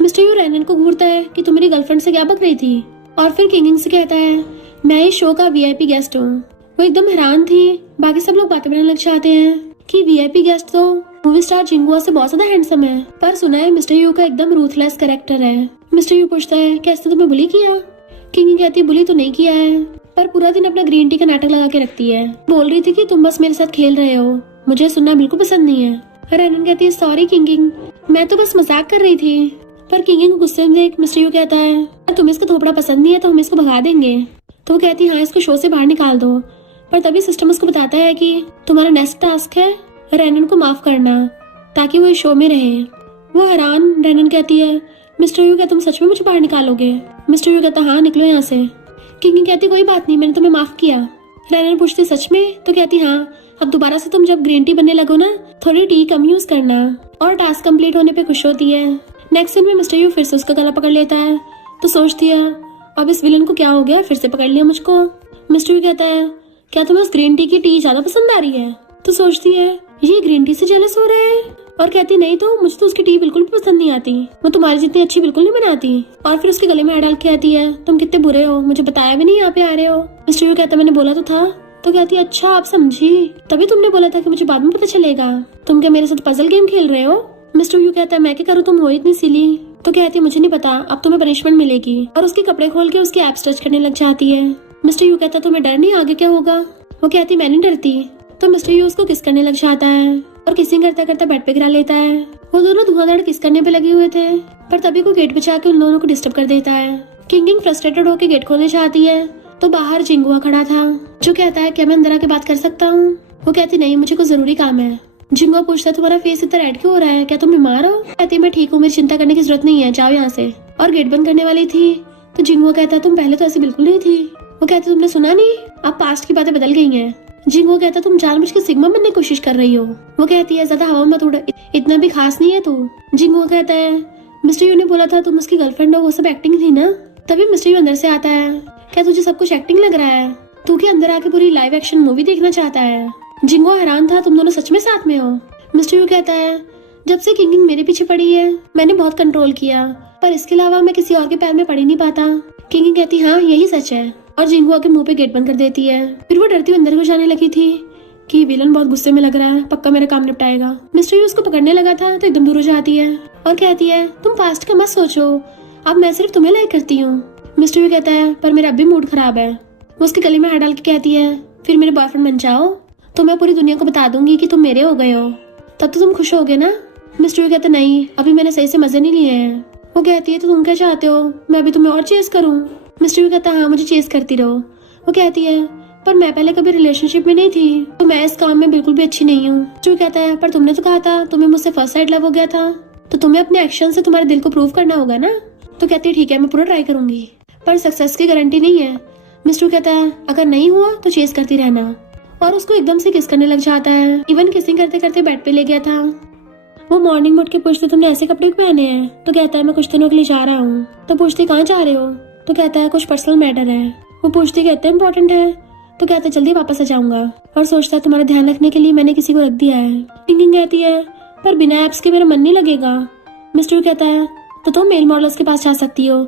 मिस्टर यू रैनन को घूरता है कि तुम मेरी गर्लफ्रेंड से क्या बक रही थी। और फिर किंग से कहता है मैं इस शो का VIP गेस्ट हूँ। वो एकदम हैरान थी। बाकी सब लोग बातें बनाने लग जाते हैं कि VIP गेस्ट तो मूवी स्टार जिंगुआ से बहुत ज्यादा हैंडसम है, पर सुना है मिस्टर यू का एकदम रूथलेस कैरेक्टर है। मिस्टर यू पूछता है क्या इसने तुम्हें बुली किया। किंग कहती बुली तो नहीं किया है, पर पूरा दिन अपना ग्रीन टी का नाटक लगा के रखती है। बोल रही थी कि तुम बस मेरे साथ खेल रहे हो, मुझे सुनना बिल्कुल पसंद नहीं है। रैनन कहती है सॉरी किंग, मैं तो बस मजाक कर रही थी। पर किंग को गुस्से में देख मिस्टर यू कहता है तुम्हें इसका थोपड़ा पसंद नहीं है तो हम इसको भगा देंगे। तो वो कहती है हाँ इसको शो से बाहर निकाल दो। पर तभी सिस्टम उसको बताता है कि तुम्हारा नेक्स्ट टास्क है रैनन को माफ करना ताकि वो इस शो में रहे। वो हैरान। रैनन कहती है मिस्टर यू क्या तुम सच में मुझे बाहर निकालोगे। मिस्टर यू कहता हाँ निकलो यहाँ से। किंग कहती कोई बात नहीं, मैंने तुम्हें माफ किया। रैनन पूछती सच में। तो कहती हाँ अब दोबारा से तुम जब ग्रीन टी बनने लगो ना थोड़ी टी कम यूज करना। और टास्क कंप्लीट होने पे खुश होती है। नेक्स्ट सीन में मिस्टर यू फिर से उसका गला पकड़ लेता है तो सोचती है अब इस विलन को क्या हो गया, फिर से पकड़ लिया मुझको। मिस्टर यू कहता है क्या तुम्हें उस ग्रीन टी की टी ज्यादा पसंद आ रही है। तो सोचती है ये ग्रीन टी से जेलस हो रहे हैं और कहती नहीं तो मुझे तो उसकी टी बिल्कुल भी पसंद नहीं आती, वो तुम्हारी जितनी अच्छी बिल्कुल नहीं बनाती। और फिर उसके गले में हाथ डाल के आती है तुम कितने बुरे हो, मुझे बताया भी नहीं यहाँ पे आ रहे हो। मिस्टर यू कहता मैंने बोला तो था। तो कहती है अच्छा आप समझी, तभी तुमने बोला था कि मुझे बाद में पता चलेगा। तुम क्या मेरे साथ पजल गेम खेल रहे हो। मिस्टर यू कहता है मैं क्या करूँ, तुम हो इतनी सिली। तो कहती है मुझे नहीं पता, अब तुम्हें पनिशमेंट मिलेगी। और उसके कपड़े खोल के उसकी एब्स टच करने लग जाती है। मिस्टर यू कहता तुम्हें डर नहीं, आगे क्या होगा। वो कहती मैं नहीं डरती। तो मिस्टर यू उसको किस करने लग जाता है और किसिंग करता करता बेड पे गिरा लेता है। वो दोनों धुआंधार किस करने पे लगे हुए थे पर तभी को गेट बचा के उन दोनों को डिस्टर्ब कर देता है। किंग फ्रस्ट्रेटेड होकर गेट खोलने चाहती है तो बाहर जिंगुआ खड़ा था जो कहता है क्या मैं अंदर आके बात कर सकता हूँ। वो कहती नहीं मुझे कुछ जरूरी काम है। जिंगुआ पूछता तुम्हारा फेस इतना रेड क्यों हो रहा है, क्या तुम बीमार हो। कहती मैं ठीक हूँ, मेरी चिंता करने की जरूरत नहीं है, जाओ यहाँ से। और गेट बंद करने वाली थी तो जिंगुआ कहता तुम पहले तो ऐसी बिल्कुल नहीं थी। वो कहती तुमने सुना नहीं, अब पास्ट की बातें बदल गई हैं। जिंगुआ कहता तुम जानबूझ के सिग्मा बनने की कोशिश कर रही हो। वो कहती है ज्यादा हवा मत उड़, इतना भी खास नहीं है तू। जिंगुआ कहता है मिस्टर यू ने बोला था तुम उसकी गर्लफ्रेंड हो, वो सब एक्टिंग थी ना। तभी मिस्टर यू अंदर से आता है क्या तुझे सब कुछ एक्टिंग लग रहा है, तू के अंदर आके पूरी लाइव एक्शन मूवी देखना चाहता है। जिंगुआ हैरान था तुम दोनों सच में साथ में हो। मिस्टर यू कहता है जब से किंग मेरे पीछे पड़ी है मैंने बहुत कंट्रोल किया पर इसके अलावा मैं किसी और के पैर में पड़ ही नहीं पाता। किंग कहती हाँ यही सच है और जिंगुआ के मुंह पे गेट बंद कर देती है। फिर वो डरती हुई अंदर को जाने लगी थी कि विलन बहुत गुस्से में लग रहा है, पक्का मेरा काम निपटाएगा। मिस्टर यू उसको पकड़ने लगा था तो एकदम दूर हो जाती है और कहती है तुम पास्ट का मत सोचो, अब मैं सिर्फ तुम्हें लाइक करती हूँ। मिस्टर यू कहता है पर मेरा अब भी मूड खराब है। वो उसके गले में हाथ डाल के कहती है फिर मेरे बॉयफ्रेंड बन जाओ तो मैं पूरी दुनिया को बता दूंगी कि तुम मेरे हो गए हो, तब तो तुम खुश होगे ना। मिस्टर यू कहता नहीं अभी मैंने सही से मजे नहीं लिए हैं। वो कहती है तो तुम क्या चाहते हो, मैं अभी तुम्हें और चेस करूँ। मिस्टर यू कहता है हाँ मुझे चेस करती रहो। वो कहती है पर मैं पहले कभी रिलेशनशिप में नहीं थी, तो मैं इस काम में बिल्कुल भी अच्छी नहीं हूँ। जो कहता है पर तुमने तो कहा था तुम्हें मुझसे फर्स्ट साइड लव हो गया था, तो तुम्हें अपने एक्शन से तुम्हारे दिल को प्रूव करना होगा ना। तो कहती है ठीक है मैं पूरा ट्राई करूंगी, पर सक्सेस की गारंटी नहीं है। मिस्टर यू कहता है अगर नहीं हुआ तो चेस करती रहना, और उसको एकदम से किस करने लग जाता है। इवन किसिंग करते करते बेड पे ले गया था। वो मॉर्निंग में उठ के पूछते तुमने ऐसे कपड़े पहने हैं, तो कहता है मैं कुछ दिनों के लिए जा रहा हूँ। तो पूछती कहाँ जा रहे हो, तो कहता है कुछ पर्सनल मैटर है। वो पूछती कहते हैं इम्पोर्टेंट है, तो कहता है जल्दी वापस आ जाऊंगा, और सोचता है तुम्हारा ध्यान रखने के लिए मैंने किसी को रख दिया है। किंग कहती है पर बिना एप्स के मेरा मन नहीं लगेगा। मिस्टर यू कहता है तो तुम मेल मॉडल्स के पास जा सकती हो।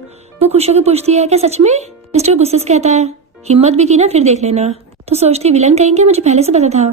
वो खुश होकर पूछती है क्या सच में। मिस्टर गुस्से से कहता है हिम्मत भी की ना फिर देख लेना। तो सोचती विलन कहेंगे मुझे पहले से पता था।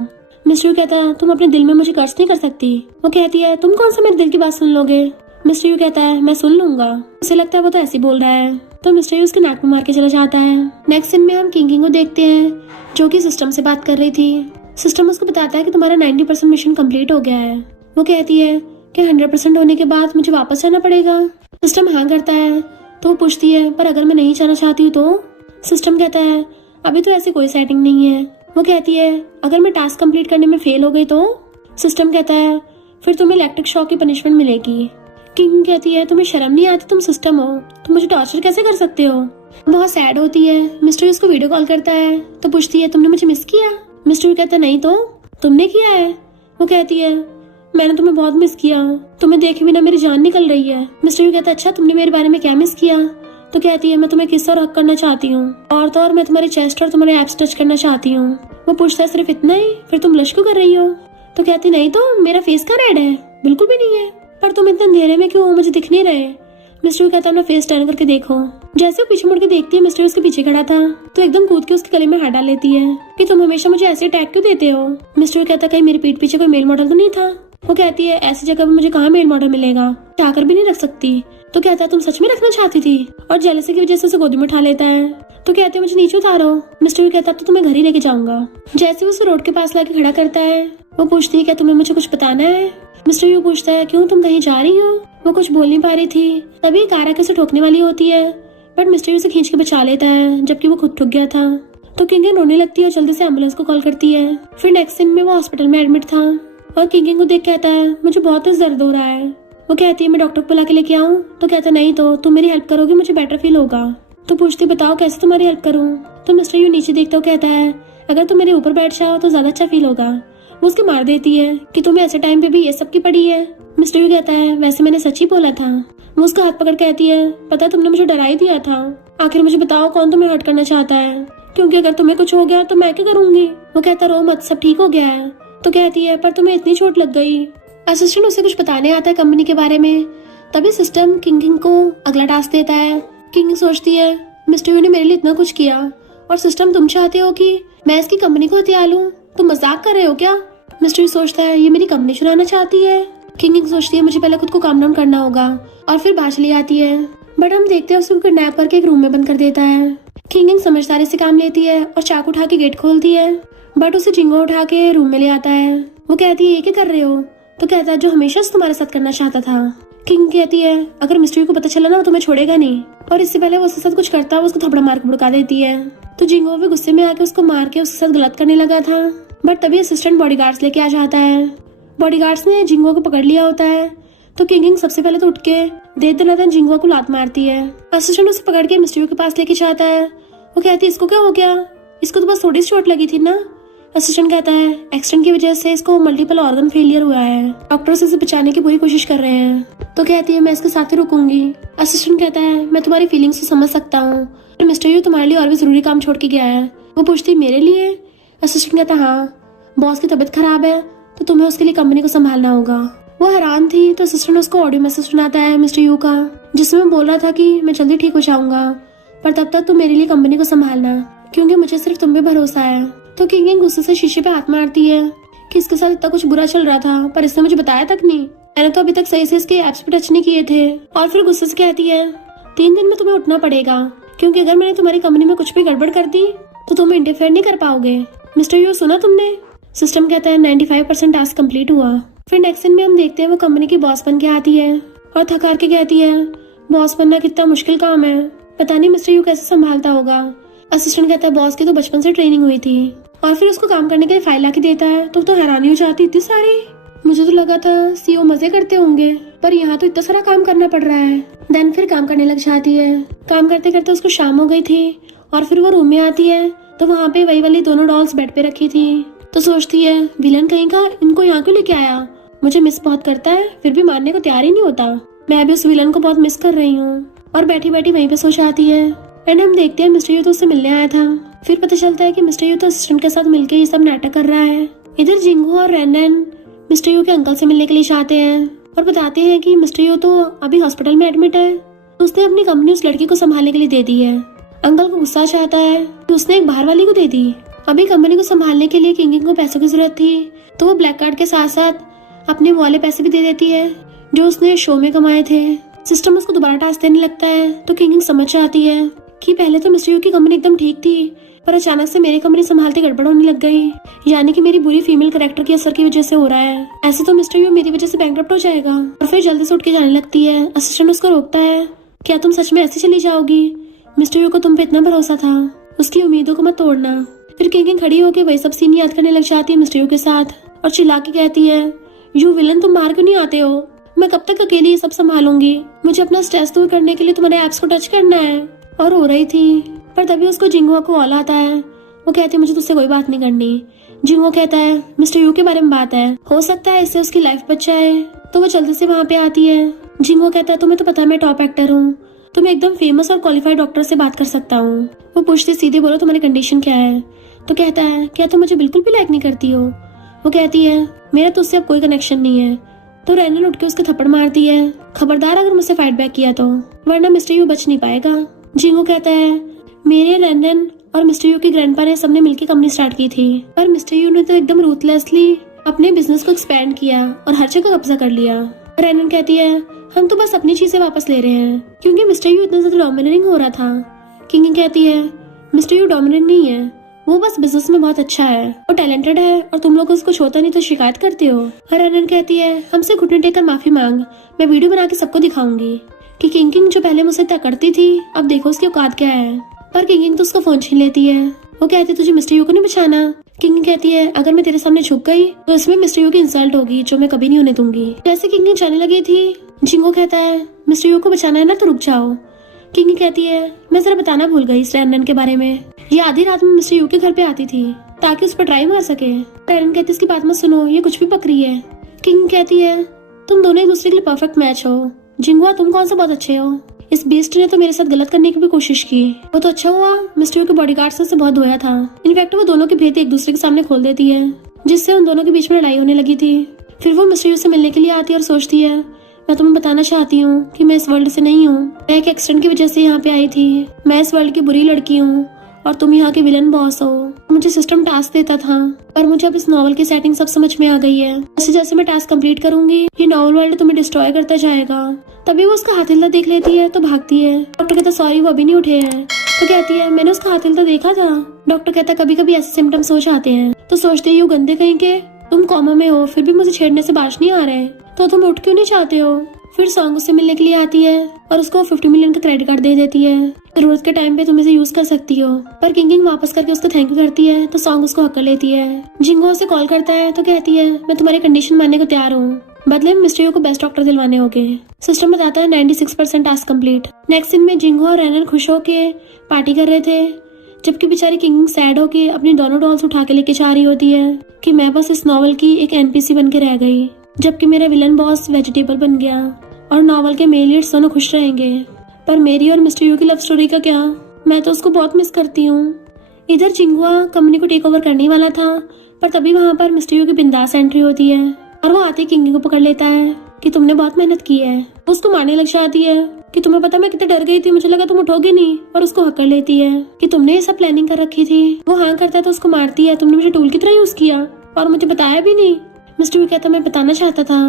मिस्टर यू कहता है तुम अपने दिल में मुझे कर्ज नहीं कर सकती। वो कहती है तुम कौन सा मेरे दिल की बात सुन लोगे। मिस्टर यू कहता है मैं सुन लूंगा। उसे लगता है वो तो ऐसे ही बोल रहा है, तो मिस्टर यू उसके नाक में मार के चला जाता है। नेक्स्ट सीन में हम किंग को देखते हैं जो कि सिस्टम से बात कर रही थी। सिस्टम उसको बताता है कि तुम्हारा 90% मिशन कंप्लीट हो गया है। वो कहती है कि 100% होने के बाद मुझे वापस जाना पड़ेगा। सिस्टम हाँ करता है। तो वो पूछती है पर अगर मैं नहीं जाना चाहती हूँ तो। सिस्टम कहता है अभी तो ऐसी कोई सेटिंग नहीं है। वो कहती है अगर मैं टास्क कंप्लीट करने में फेल हो गई तो। सिस्टम कहता है फिर तुम्हें इलेक्ट्रिक शॉक की पनिशमेंट मिलेगी। किंग कहती है तुम्हें शर्म नहीं आती, तुम सिस्टम हो, तुम मुझे टॉर्चर कैसे कर सकते हो। बहुत सैड होती है। मिस्टर उसको वीडियो कॉल करता है तो पूछती है तुमने मुझे मिस किया। मिस्टर कहता है नहीं तो तुमने किया है। वो कहती है मैंने तुम्हें बहुत मिस किया, तुम्हें देखे बिना मेरी जान निकल रही है। मिस्टर कहता है अच्छा तुमने मेरे बारे में क्या मिस किया। तो कहती है मैं तुम्हें किस और हक करना चाहती हूँ, और तो और मैं तुम्हारे चेस्ट और तुम्हारे एब्स टच करना चाहती हूँ। वो पूछता है सिर्फ इतना ही, फिर तुम ब्लश क्यों कर रही हो। तो कहती नहीं तो मेरा फेस का रेड है, बिल्कुल भी नहीं है, पर तुम इतने अंधेरे में क्यों हो, मुझे दिख नहीं रहे। मिस्टर कहता है अपना फेस टर्न करके देखो। जैसे वो पीछे मुड़ के देखती है मिस्टर उसके पीछे खड़ा था, तो एकदम कूद के उसके गले में हाथ डाल लेती है कि तुम हमेशा मुझे ऐसे अटैक क्यों देते हो। मिस्टर कहता है कहीं मेरी पीठ पीछे कोई मेल मॉडल तो नहीं था। वो कहती है ऐसी जगह पे मुझे कहाँ मेल मॉडल मिलेगा, चाहकर भी नहीं रख सकती। तो कहता है तुम सच में रखना चाहती थी, और जेलसी की वजह से उसे गोदी में उठा लेता है। तो कहते हैं मुझे नीचे उतारो। मिस्टर कहता है तो तुम्हें घर ही लेके जाऊंगा। जैसे वो उसे रोड के पास लाके खड़ा करता है, वो पूछती है क्या तुम्हें मुझे कुछ बताना है। मिस्टर यू पूछता है क्यों तुम कहीं जा रही हो। वो कुछ बोल नहीं पा रही थी, तभी कार आके उसे ठोकने वाली होती है, बट मिस्टर उसे खींच के बचा लेता है, जबकि वो खुद ठुक गया था। तो किंग रोने लगती है और जल्दी से एम्बुलेंस को कॉल करती है। फिर नेक्स्ट सीन में वो हॉस्पिटल में एडमिट था और किंग को देख कहता है मुझे बहुत तेज दर्द हो रहा है। वो कहती है मैं डॉक्टर को बुला के लेके आऊँ। तो कहता नहीं तो तुम मेरी हेल्प करोगे, मुझे बेटर फील होगा। तो पूछती बताओ कैसे तुम्हारी हेल्प करूँ। तो मिस्टर यू नीचे देखता हुआ कहता है अगर तुम मेरे ऊपर बैठ जाओ तो ज्यादा अच्छा फील होगा। वो उसके मार देती है कि तुम्हें ऐसे टाइम पे भी ये सब की पड़ी है। मिस्टर यू कहता है वैसे मैंने सच ही बोला था। वो उसका हाथ पकड़ कहती है पता तुमने मुझे डरा ही दिया था, आखिर मुझे बताओ कौन तुम्हें हर्ट करना चाहता है, क्योंकि अगर तुम्हें कुछ हो गया तो मैं क्या करूंगी। वो कहता रो मत, सब ठीक हो गया है। तो कहती है पर तुम्हें इतनी चोट लग गई। असिस्टेंट उसे कुछ बताने आता है कंपनी के बारे में, तभी सिस्टम किंग को अगला टास्क देता है। किंग सोचती है मिस्टर यू ने मेरे लिए इतना कुछ किया और सिस्टम तुम चाहते हो कि मैं इसकी कंपनी को हथिया लूं, तुम मजाक कर रहे हो क्या। मिस्टर यू सोचता है ये मेरी कंपनी चुराना चाहती है। किंग सोचती है मुझे पहले खुद को काम डाउन करना होगा, और फिर बाहर चली आती है, बट हम देखते हैं उसको किडनैप करके एक रूम में बंद कर देता है। किंग समझदारी से काम लेती है और चाकू उठा के गेट खोलती है, बट उसे जिंगो उठा के रूम में ले आता है। वो कहती है ये क्या कर रहे हो। तो कहता है जो हमेशा से तुम्हारे साथ करना चाहता था। किंग कहती है अगर मिस्टर को पता चला ना वो तुम्हें छोड़ेगा नहीं, और इससे पहले वो उसके साथ कुछ करता है वो उसको थपड़ा मार के भड़का देती है। तो जिंगो भी गुस्से में आके उसको मार के उसके साथ गलत करने लगा था, बट तभी असिस्टेंट बॉडीगार्ड्स लेके आ जाता है। बॉडीगार्ड्स ने जिंगो को पकड़ लिया होता है, तो किंग सबसे पहले तो उठ के दे दनादन जिंगो को लात मारती है। असिस्टेंट उसे पकड़ के मिस्टर के पास लेके जाता है। वो कहती है इसको क्या हो गया, इसको तो बस थोड़ी सी चोट लगी थी ना। असिस्टेंट कहता है एक्सीडेंट की वजह से इसको मल्टीपल ऑर्गन फेलियर हुआ है, डॉक्टर्स इसे बचाने की पूरी कोशिश कर रहे हैं। तो कहती है मैं इसके साथ ही रुकूंगी। असिस्टेंट कहता है मैं तुम्हारी फीलिंग्स को समझ सकता हूँ, मिस्टर यू तुम्हारे लिए और भी जरूरी काम छोड़ के गया है। वो पूछती मेरे लिए। असिस्टेंट कहता हाँ बॉस की तबीयत खराब है तो तुम्हें उसके लिए कंपनी को संभालना होगा। वो हैरान थी, तो असिस्टेंट उसको ऑडियो मैसेज सुनाता है मिस्टर यू का, जिसमें बोल रहा था कि मैं जल्दी ठीक हो जाऊंगा, पर तब तक तुम मेरे लिए कंपनी को संभालना, क्योंकि मुझे सिर्फ तुम पे भरोसा है। तो किंग गुस्से से शीशे पे हाथ मारती है कि इसके साथ इतना कुछ बुरा चल रहा था, पर इसने मुझे बताया तक नहीं, मैंने तो अभी तक सही से इसके एप्स पे टच नहीं किए थे। और फिर गुस्से से कहती है 3 दिन में तुम्हें उठना पड़ेगा, क्योंकि अगर मैंने तुम्हारी कंपनी में कुछ भी गड़बड़ कर दी तो तुम इंटरफेयर नहीं कर पाओगे। मिस्टर यू सुना तुमने। सिस्टम कहता है 95% टास्क कंप्लीट हुआ। फिर नेक्स्ट सीन में हम देखते हैं वो कंपनी की बॉस बन के आती है और थकार के कहती है बॉस बनना कितना मुश्किल काम है, पता नहीं मिस्टर यू कैसे संभालता होगा। असिस्टेंट कहता है बॉस की तो बचपन से ट्रेनिंग हुई थी। और फिर उसको काम करने के लिए फाइल लाके देता है तो हैरानी हो जाती, इतनी सारी। मुझे तो लगा था सीईओ मजे करते होंगे, पर यहाँ तो इतना सारा काम करना पड़ रहा है। देन फिर काम करने लग जाती है। काम करते करते उसको शाम हो गई थी और फिर वो रूम में आती है तो वहाँ पे वही वाली दोनों डॉल्स बेड पे रखी थी। तो सोचती है विलन कहीं का इनको यहाँ क्यों लेके आया, मुझे मिस बहुत करता है फिर भी मानने को तैयार ही नहीं होता। मैं भी उस विलन को बहुत मिस कर रही हूँ। और बैठी बैठी वहीं पे सो जाती है। एंड हम देखते हैं मिस्टर यू तो उससे मिलने आया था। फिर पता चलता है कि मिस्टर यू तो असिस्टेंट के साथ मिलकर ये सब नाटक कर रहा है। इधर जिंगू और रैनन मिस्टर यू के अंकल से मिलने के लिए चाहते हैं और बताते हैं कि मिस्टर यू तो अभी हॉस्पिटल में एडमिट है, उसने अपनी कंपनी उस लड़की को संभालने के लिए दे दी है। अंकल को गुस्सा चाहता है कि उसने एक बाहर वाली को दे दी। अभी कंपनी को संभालने के लिए किंग को पैसों की जरूरत थी तो वो ब्लैक कार्ड के साथ साथ अपने वाले पैसे भी दे देती है जो उसने शो में कमाए थे। सिस्टम उसको दोबारा टास्क देने लगता है तो किंग समझ जाती है कि पहले तो मिस्टर यू की कंपनी एकदम ठीक थी पर अचानक से मेरी कंपनी संभालते गड़बड़ होने लग गई, यानी कि मेरी बुरी फीमेल कैरेक्टर के असर की वजह से हो रहा है। ऐसे तो मिस्टर यू मेरी वजह से बैंकरप्ट हो जाएगा। और फिर जल्दी से उठ के जाने लगती है। असिस्टेंट उसको रोकता है, क्या तुम सच में ऐसे चली जाओगी? मिस्टर यू को तुम पे इतना भरोसा था, उसकी उम्मीदों को मत तोड़ना। फिर किंग खड़ी होकर वही सब सीन याद करने लग जाती है मिस्टर यू के साथ और चिल्ला के कहती है यू विलन तुम बाहर क्यों नहीं आते हो, मैं कब तक अकेली ये सब संभालूंगी, मुझे अपना स्ट्रेस दूर करने के लिए तुम्हारे एप्स को टच करना है। और हो रही थी पर तभी उसको जिंगुआ को कॉल आता है। वो कहती है मुझे तुझसे कोई बात नहीं करनी। जिंगुआ कहता है मिस्टर यू के बारे में बात है, हो सकता है इससे उसकी लाइफ बच जाए। तो वो जल्दी से वहाँ पे आती है। जिंगुआ कहता है तुम्हें तो पता है मैं टॉप एक्टर हूँ, तो मैं एकदम फेमस और क्वालिफाइड डॉक्टर से बात कर सकता हूँ। वो पूछती सीधे बोलो तुम्हारी कंडीशन क्या है? तो कहता है क्या तुम मुझे बिल्कुल भी लाइक नहीं करती हो? वो कहती है मेरा तो उससे अब कोई कनेक्शन नहीं है। तो रैनन उठ के उसके थप्पड़ मारती है, खबरदार अगर मुझसे फाइट बैक किया तो, वरना मिस्टर यू बच नहीं पाएगा। जिंगू कहता है मेरे रैनन और मिस्टर यू के ग्रैंडपा ने सबने मिलकर कंपनी स्टार्ट की थी, पर मिस्टर यू ने तो एकदम रूथलेसली अपने बिजनेस को एक्सपैंड किया और हर जगह कब्जा कर लिया। रैनन कहती है हम तो बस अपनी चीजें वापस ले रहे हैं क्योंकि मिस्टर यू इतना ज्यादा डोमिनेटिंग हो रहा था। किंग कहती है मिस्टर यू डोमिनेंट नहीं है, वो बस बिजनेस में बहुत अच्छा है और टैलेंटेड है और तुम लोग उसको छोता नहीं तो शिकायत करते हो। रैनन कहती है हमसे घुटने टेक कर माफी मांग, मैं वीडियो बना के सबको दिखाऊंगी कि किंग जो पहले मुझसे तकड़ती थी अब देखो उसकी औकात क्या है। पर किंग तो उसका फोन छीन लेती है। वो कहती है तुझे मिस्टर यू को नहीं बचाना। किंग कहती है अगर मैं तेरे सामने झुक गई तो इसमें मिस्टर यू की इंसल्ट होगी जो मैं कभी नहीं होने दूंगी। जैसे किंग जाने लगी थी जिंगो कहता है मिस्टर यू को बचाना है ना तो रुक जाओ। किंग कहती है मैं जरा बताना भूल गई इस रैनन के बारे में, ये आधी रात में मिस्टर यू के घर पे आती थी ताकि उस पर ट्राई मार सके। रैनन कहती है इसकी बात मत सुनो, ये कुछ भी बकरी है। किंग कहती है तुम दोनों एक दूसरे के लिए परफेक्ट मैच हो। जिंगुआ तुम कौन सा बहुत अच्छे हो, इस बीस्ट ने तो मेरे साथ गलत करने की भी कोशिश की, वो तो अच्छा हुआ मिस्टर यू के बॉडीगार्ड से बहुत धोया था। इनफैक्ट वो दोनों के भेद एक दूसरे के सामने खोल देती है जिससे उन दोनों के बीच में लड़ाई होने लगी थी। फिर वो मिस्टर यू से मिलने के लिए आती है और सोचती है मैं तुम्हें बताना चाहती हूँ कि मैं इस वर्ल्ड से नहीं हूँ, मैं एक एक्सीडेंट की वजह से यहाँ पे आई थी, मैं इस वर्ल्ड की बुरी लड़की हूँ और तुम यहाँ के विलन बॉस हो। मुझे सिस्टम टास्क देता था पर मुझे अब इस नॉवल की सेटिंग सब समझ में आ गई है। जैसे जैसे मैं टास्क कंप्लीट करूंगी ये नॉवल वर्ल्ड तुम्हें डिस्ट्रॉय करता जाएगा। तभी वो उसका हाथ हिलता देख लेती है तो भागती है। डॉक्टर कहता सॉरी वो अभी नहीं उठे हैं। तो कहती है मैंने उसका हाथ हिलता देखा था। डॉक्टर कहता कभी कभी ऐसे सिम्टम्स हो जाते हैं। तो सोचते यू गंदे कहीं के तुम कॉमा में हो फिर भी मुझे छेड़ने से बाज नहीं आ रहे, तो तुम उठ क्यों नहीं चाहते हो। फिर सॉन्ग उससे मिलने के लिए आती है और उसको 50 मिलियन का क्रेडिट कार्ड दे देती है, जरूरत के टाइम पे तुम इसे यूज कर सकती हो। पर किंग वापस करके उसको थैंक यू करती है तो सॉन्ग उसको हक कर लेती है। जिंगो उसे कॉल करता है तो कहती है मैं तुम्हारी कंडीशन मानने को तैयार हूँ, बदले में मिस्टर यू को बेस्ट डॉक्टर दिलवाने होंगे। सिस्टम बताता है 96% टास्क कंप्लीट। नेक्स्ट सीन में जिंगो और रैनन खुश होके पार्टी कर रहे थे जबकि बेचारी किंग सैड होके अपनी दोनों डॉल्स उठा के लेके जा रही होती है कि मैं बस इस नॉवल की एक एनपीसी बन के रह गई, जबकि मेरा विलन बॉस वेजिटेबल बन गया और नॉवल के मेल लीड्स दोनों खुश रहेंगे। पर मेरी और मिस्टर यू की लव स्टोरी का क्या, मैं तो उसको बहुत मिस करती हूँ। इधर जिंगुआ कंपनी को टेक ओवर करने वाला था पर तभी वहाँ पर मिस्टर यू की बिंदास एंट्री होती है और वो आते किंग को पकड़ लेता है कि तुमने बहुत मेहनत की है। उसको मारने लग जाती है कि तुम्हें पता मैं कितने डर गई थी, मुझे लगा तुम उठोगे नहीं, और उसको हक कर लेती है कि तुमने ये सब प्लानिंग कर रखी थी। वो हाँ करता है तो उसको मारती है तुमने मुझे टूल की तरह यूज किया और मुझे बताया भी नहीं। मिस्टर यू कहता मैं बताना चाहता था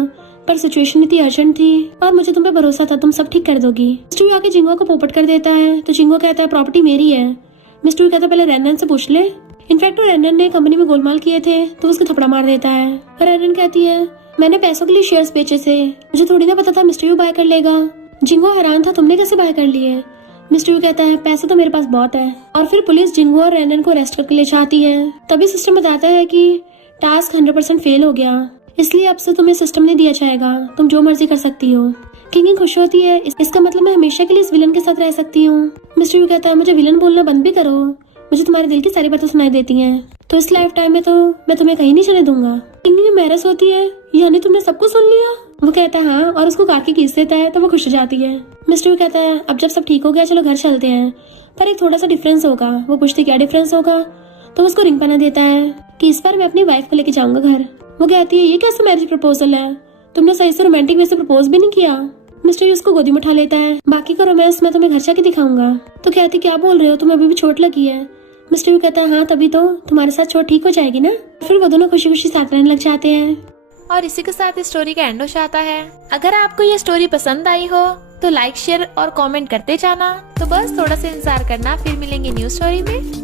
पर सिचुएशन इतनी अर्जेंट थी और मुझे तुम पे भरोसा था तुम सब ठीक कर दोगी। मिस्टर यू आके जिंगो को पोपट कर देता है तो जिंगो कहता है प्रॉपर्टी मेरी है। मिस्टर यू कहता है पहले रैनन से पूछ ले। इनफैक्ट वो रैनन ने कंपनी में गोलमाल किए थे तो उसको थपड़ा मार देता है। रैनन कहती है मैंने पैसों के लिए शेयर्स बेचे थे, मुझे थोड़ी ना पता था मिस्टर यू बाय कर लेगा। जिंगो हैरान था तुमने कैसे बाय कर लिए। मिस्टर यू कहता है पैसे तो मेरे पास बहुत है। और फिर पुलिस जिंगू और रैनन को अरेस्ट करके ले जाती है। तभी सिस्टम बताता है कि टास्क 100% फेल हो गया, इसलिए अब से तुम्हें सिस्टम नहीं दिया जाएगा, तुम जो मर्जी कर सकती हो। किंग खुश होती है, इसका मतलब मैं हमेशा के लिए इस विलन के साथ रह सकती हूँ। मिस्टर यू कहता है मुझे विलन बोलना बंद भी करो, मुझे तुम्हारे दिल की सारी बातें सुनाई देती हैं, तो इस लाइफ टाइम में तो मैं तुम्हें कहीं नहीं जाने दूंगा। किंग में मैरस होती है, यानी तुमने सब कुछ सुन लिया? वो कहता है हाँ, और उसको काकी किस देता है तो वो खुश हो जाती है। मिस्टर यू कहता है अब जब सब ठीक हो गया चलो घर चलते हैं, पर एक थोड़ा सा डिफरेंस होगा। वो पूछती क्या डिफरेंस होगा? तो उसको रिंग पहना देता है कि इस बार मैं अपनी वाइफ को लेके जाऊंगा घर। वो कहती है ये कैसा मैरिज प्रपोजल है, तुमने सही से रोमांटिक वे से प्रपोज भी नहीं किया। मिस्टर यू उसको गोदी में उठा लेता है, बाकी का रोमांस मैं तुम्हें घर जाके दिखाऊंगा। तो कहती क्या बोल रहे हो, तुम्हें अभी भी चोट लगी है? मिस्टर यू कहता है हाँ तभी तो, तुम्हारे साथ चोट ठीक हो जाएगी ना। फिर वो दोनों खुशी खुशी साथ रहने लग जाते हैं। और इसी के साथ इस स्टोरी का एंड हो जाता है। अगर आपको ये स्टोरी पसंद आई हो तो लाइक शेयर और कमेंट करते जाना। तो बस थोड़ा सा इंतजार करना, फिर मिलेंगे न्यू स्टोरी में।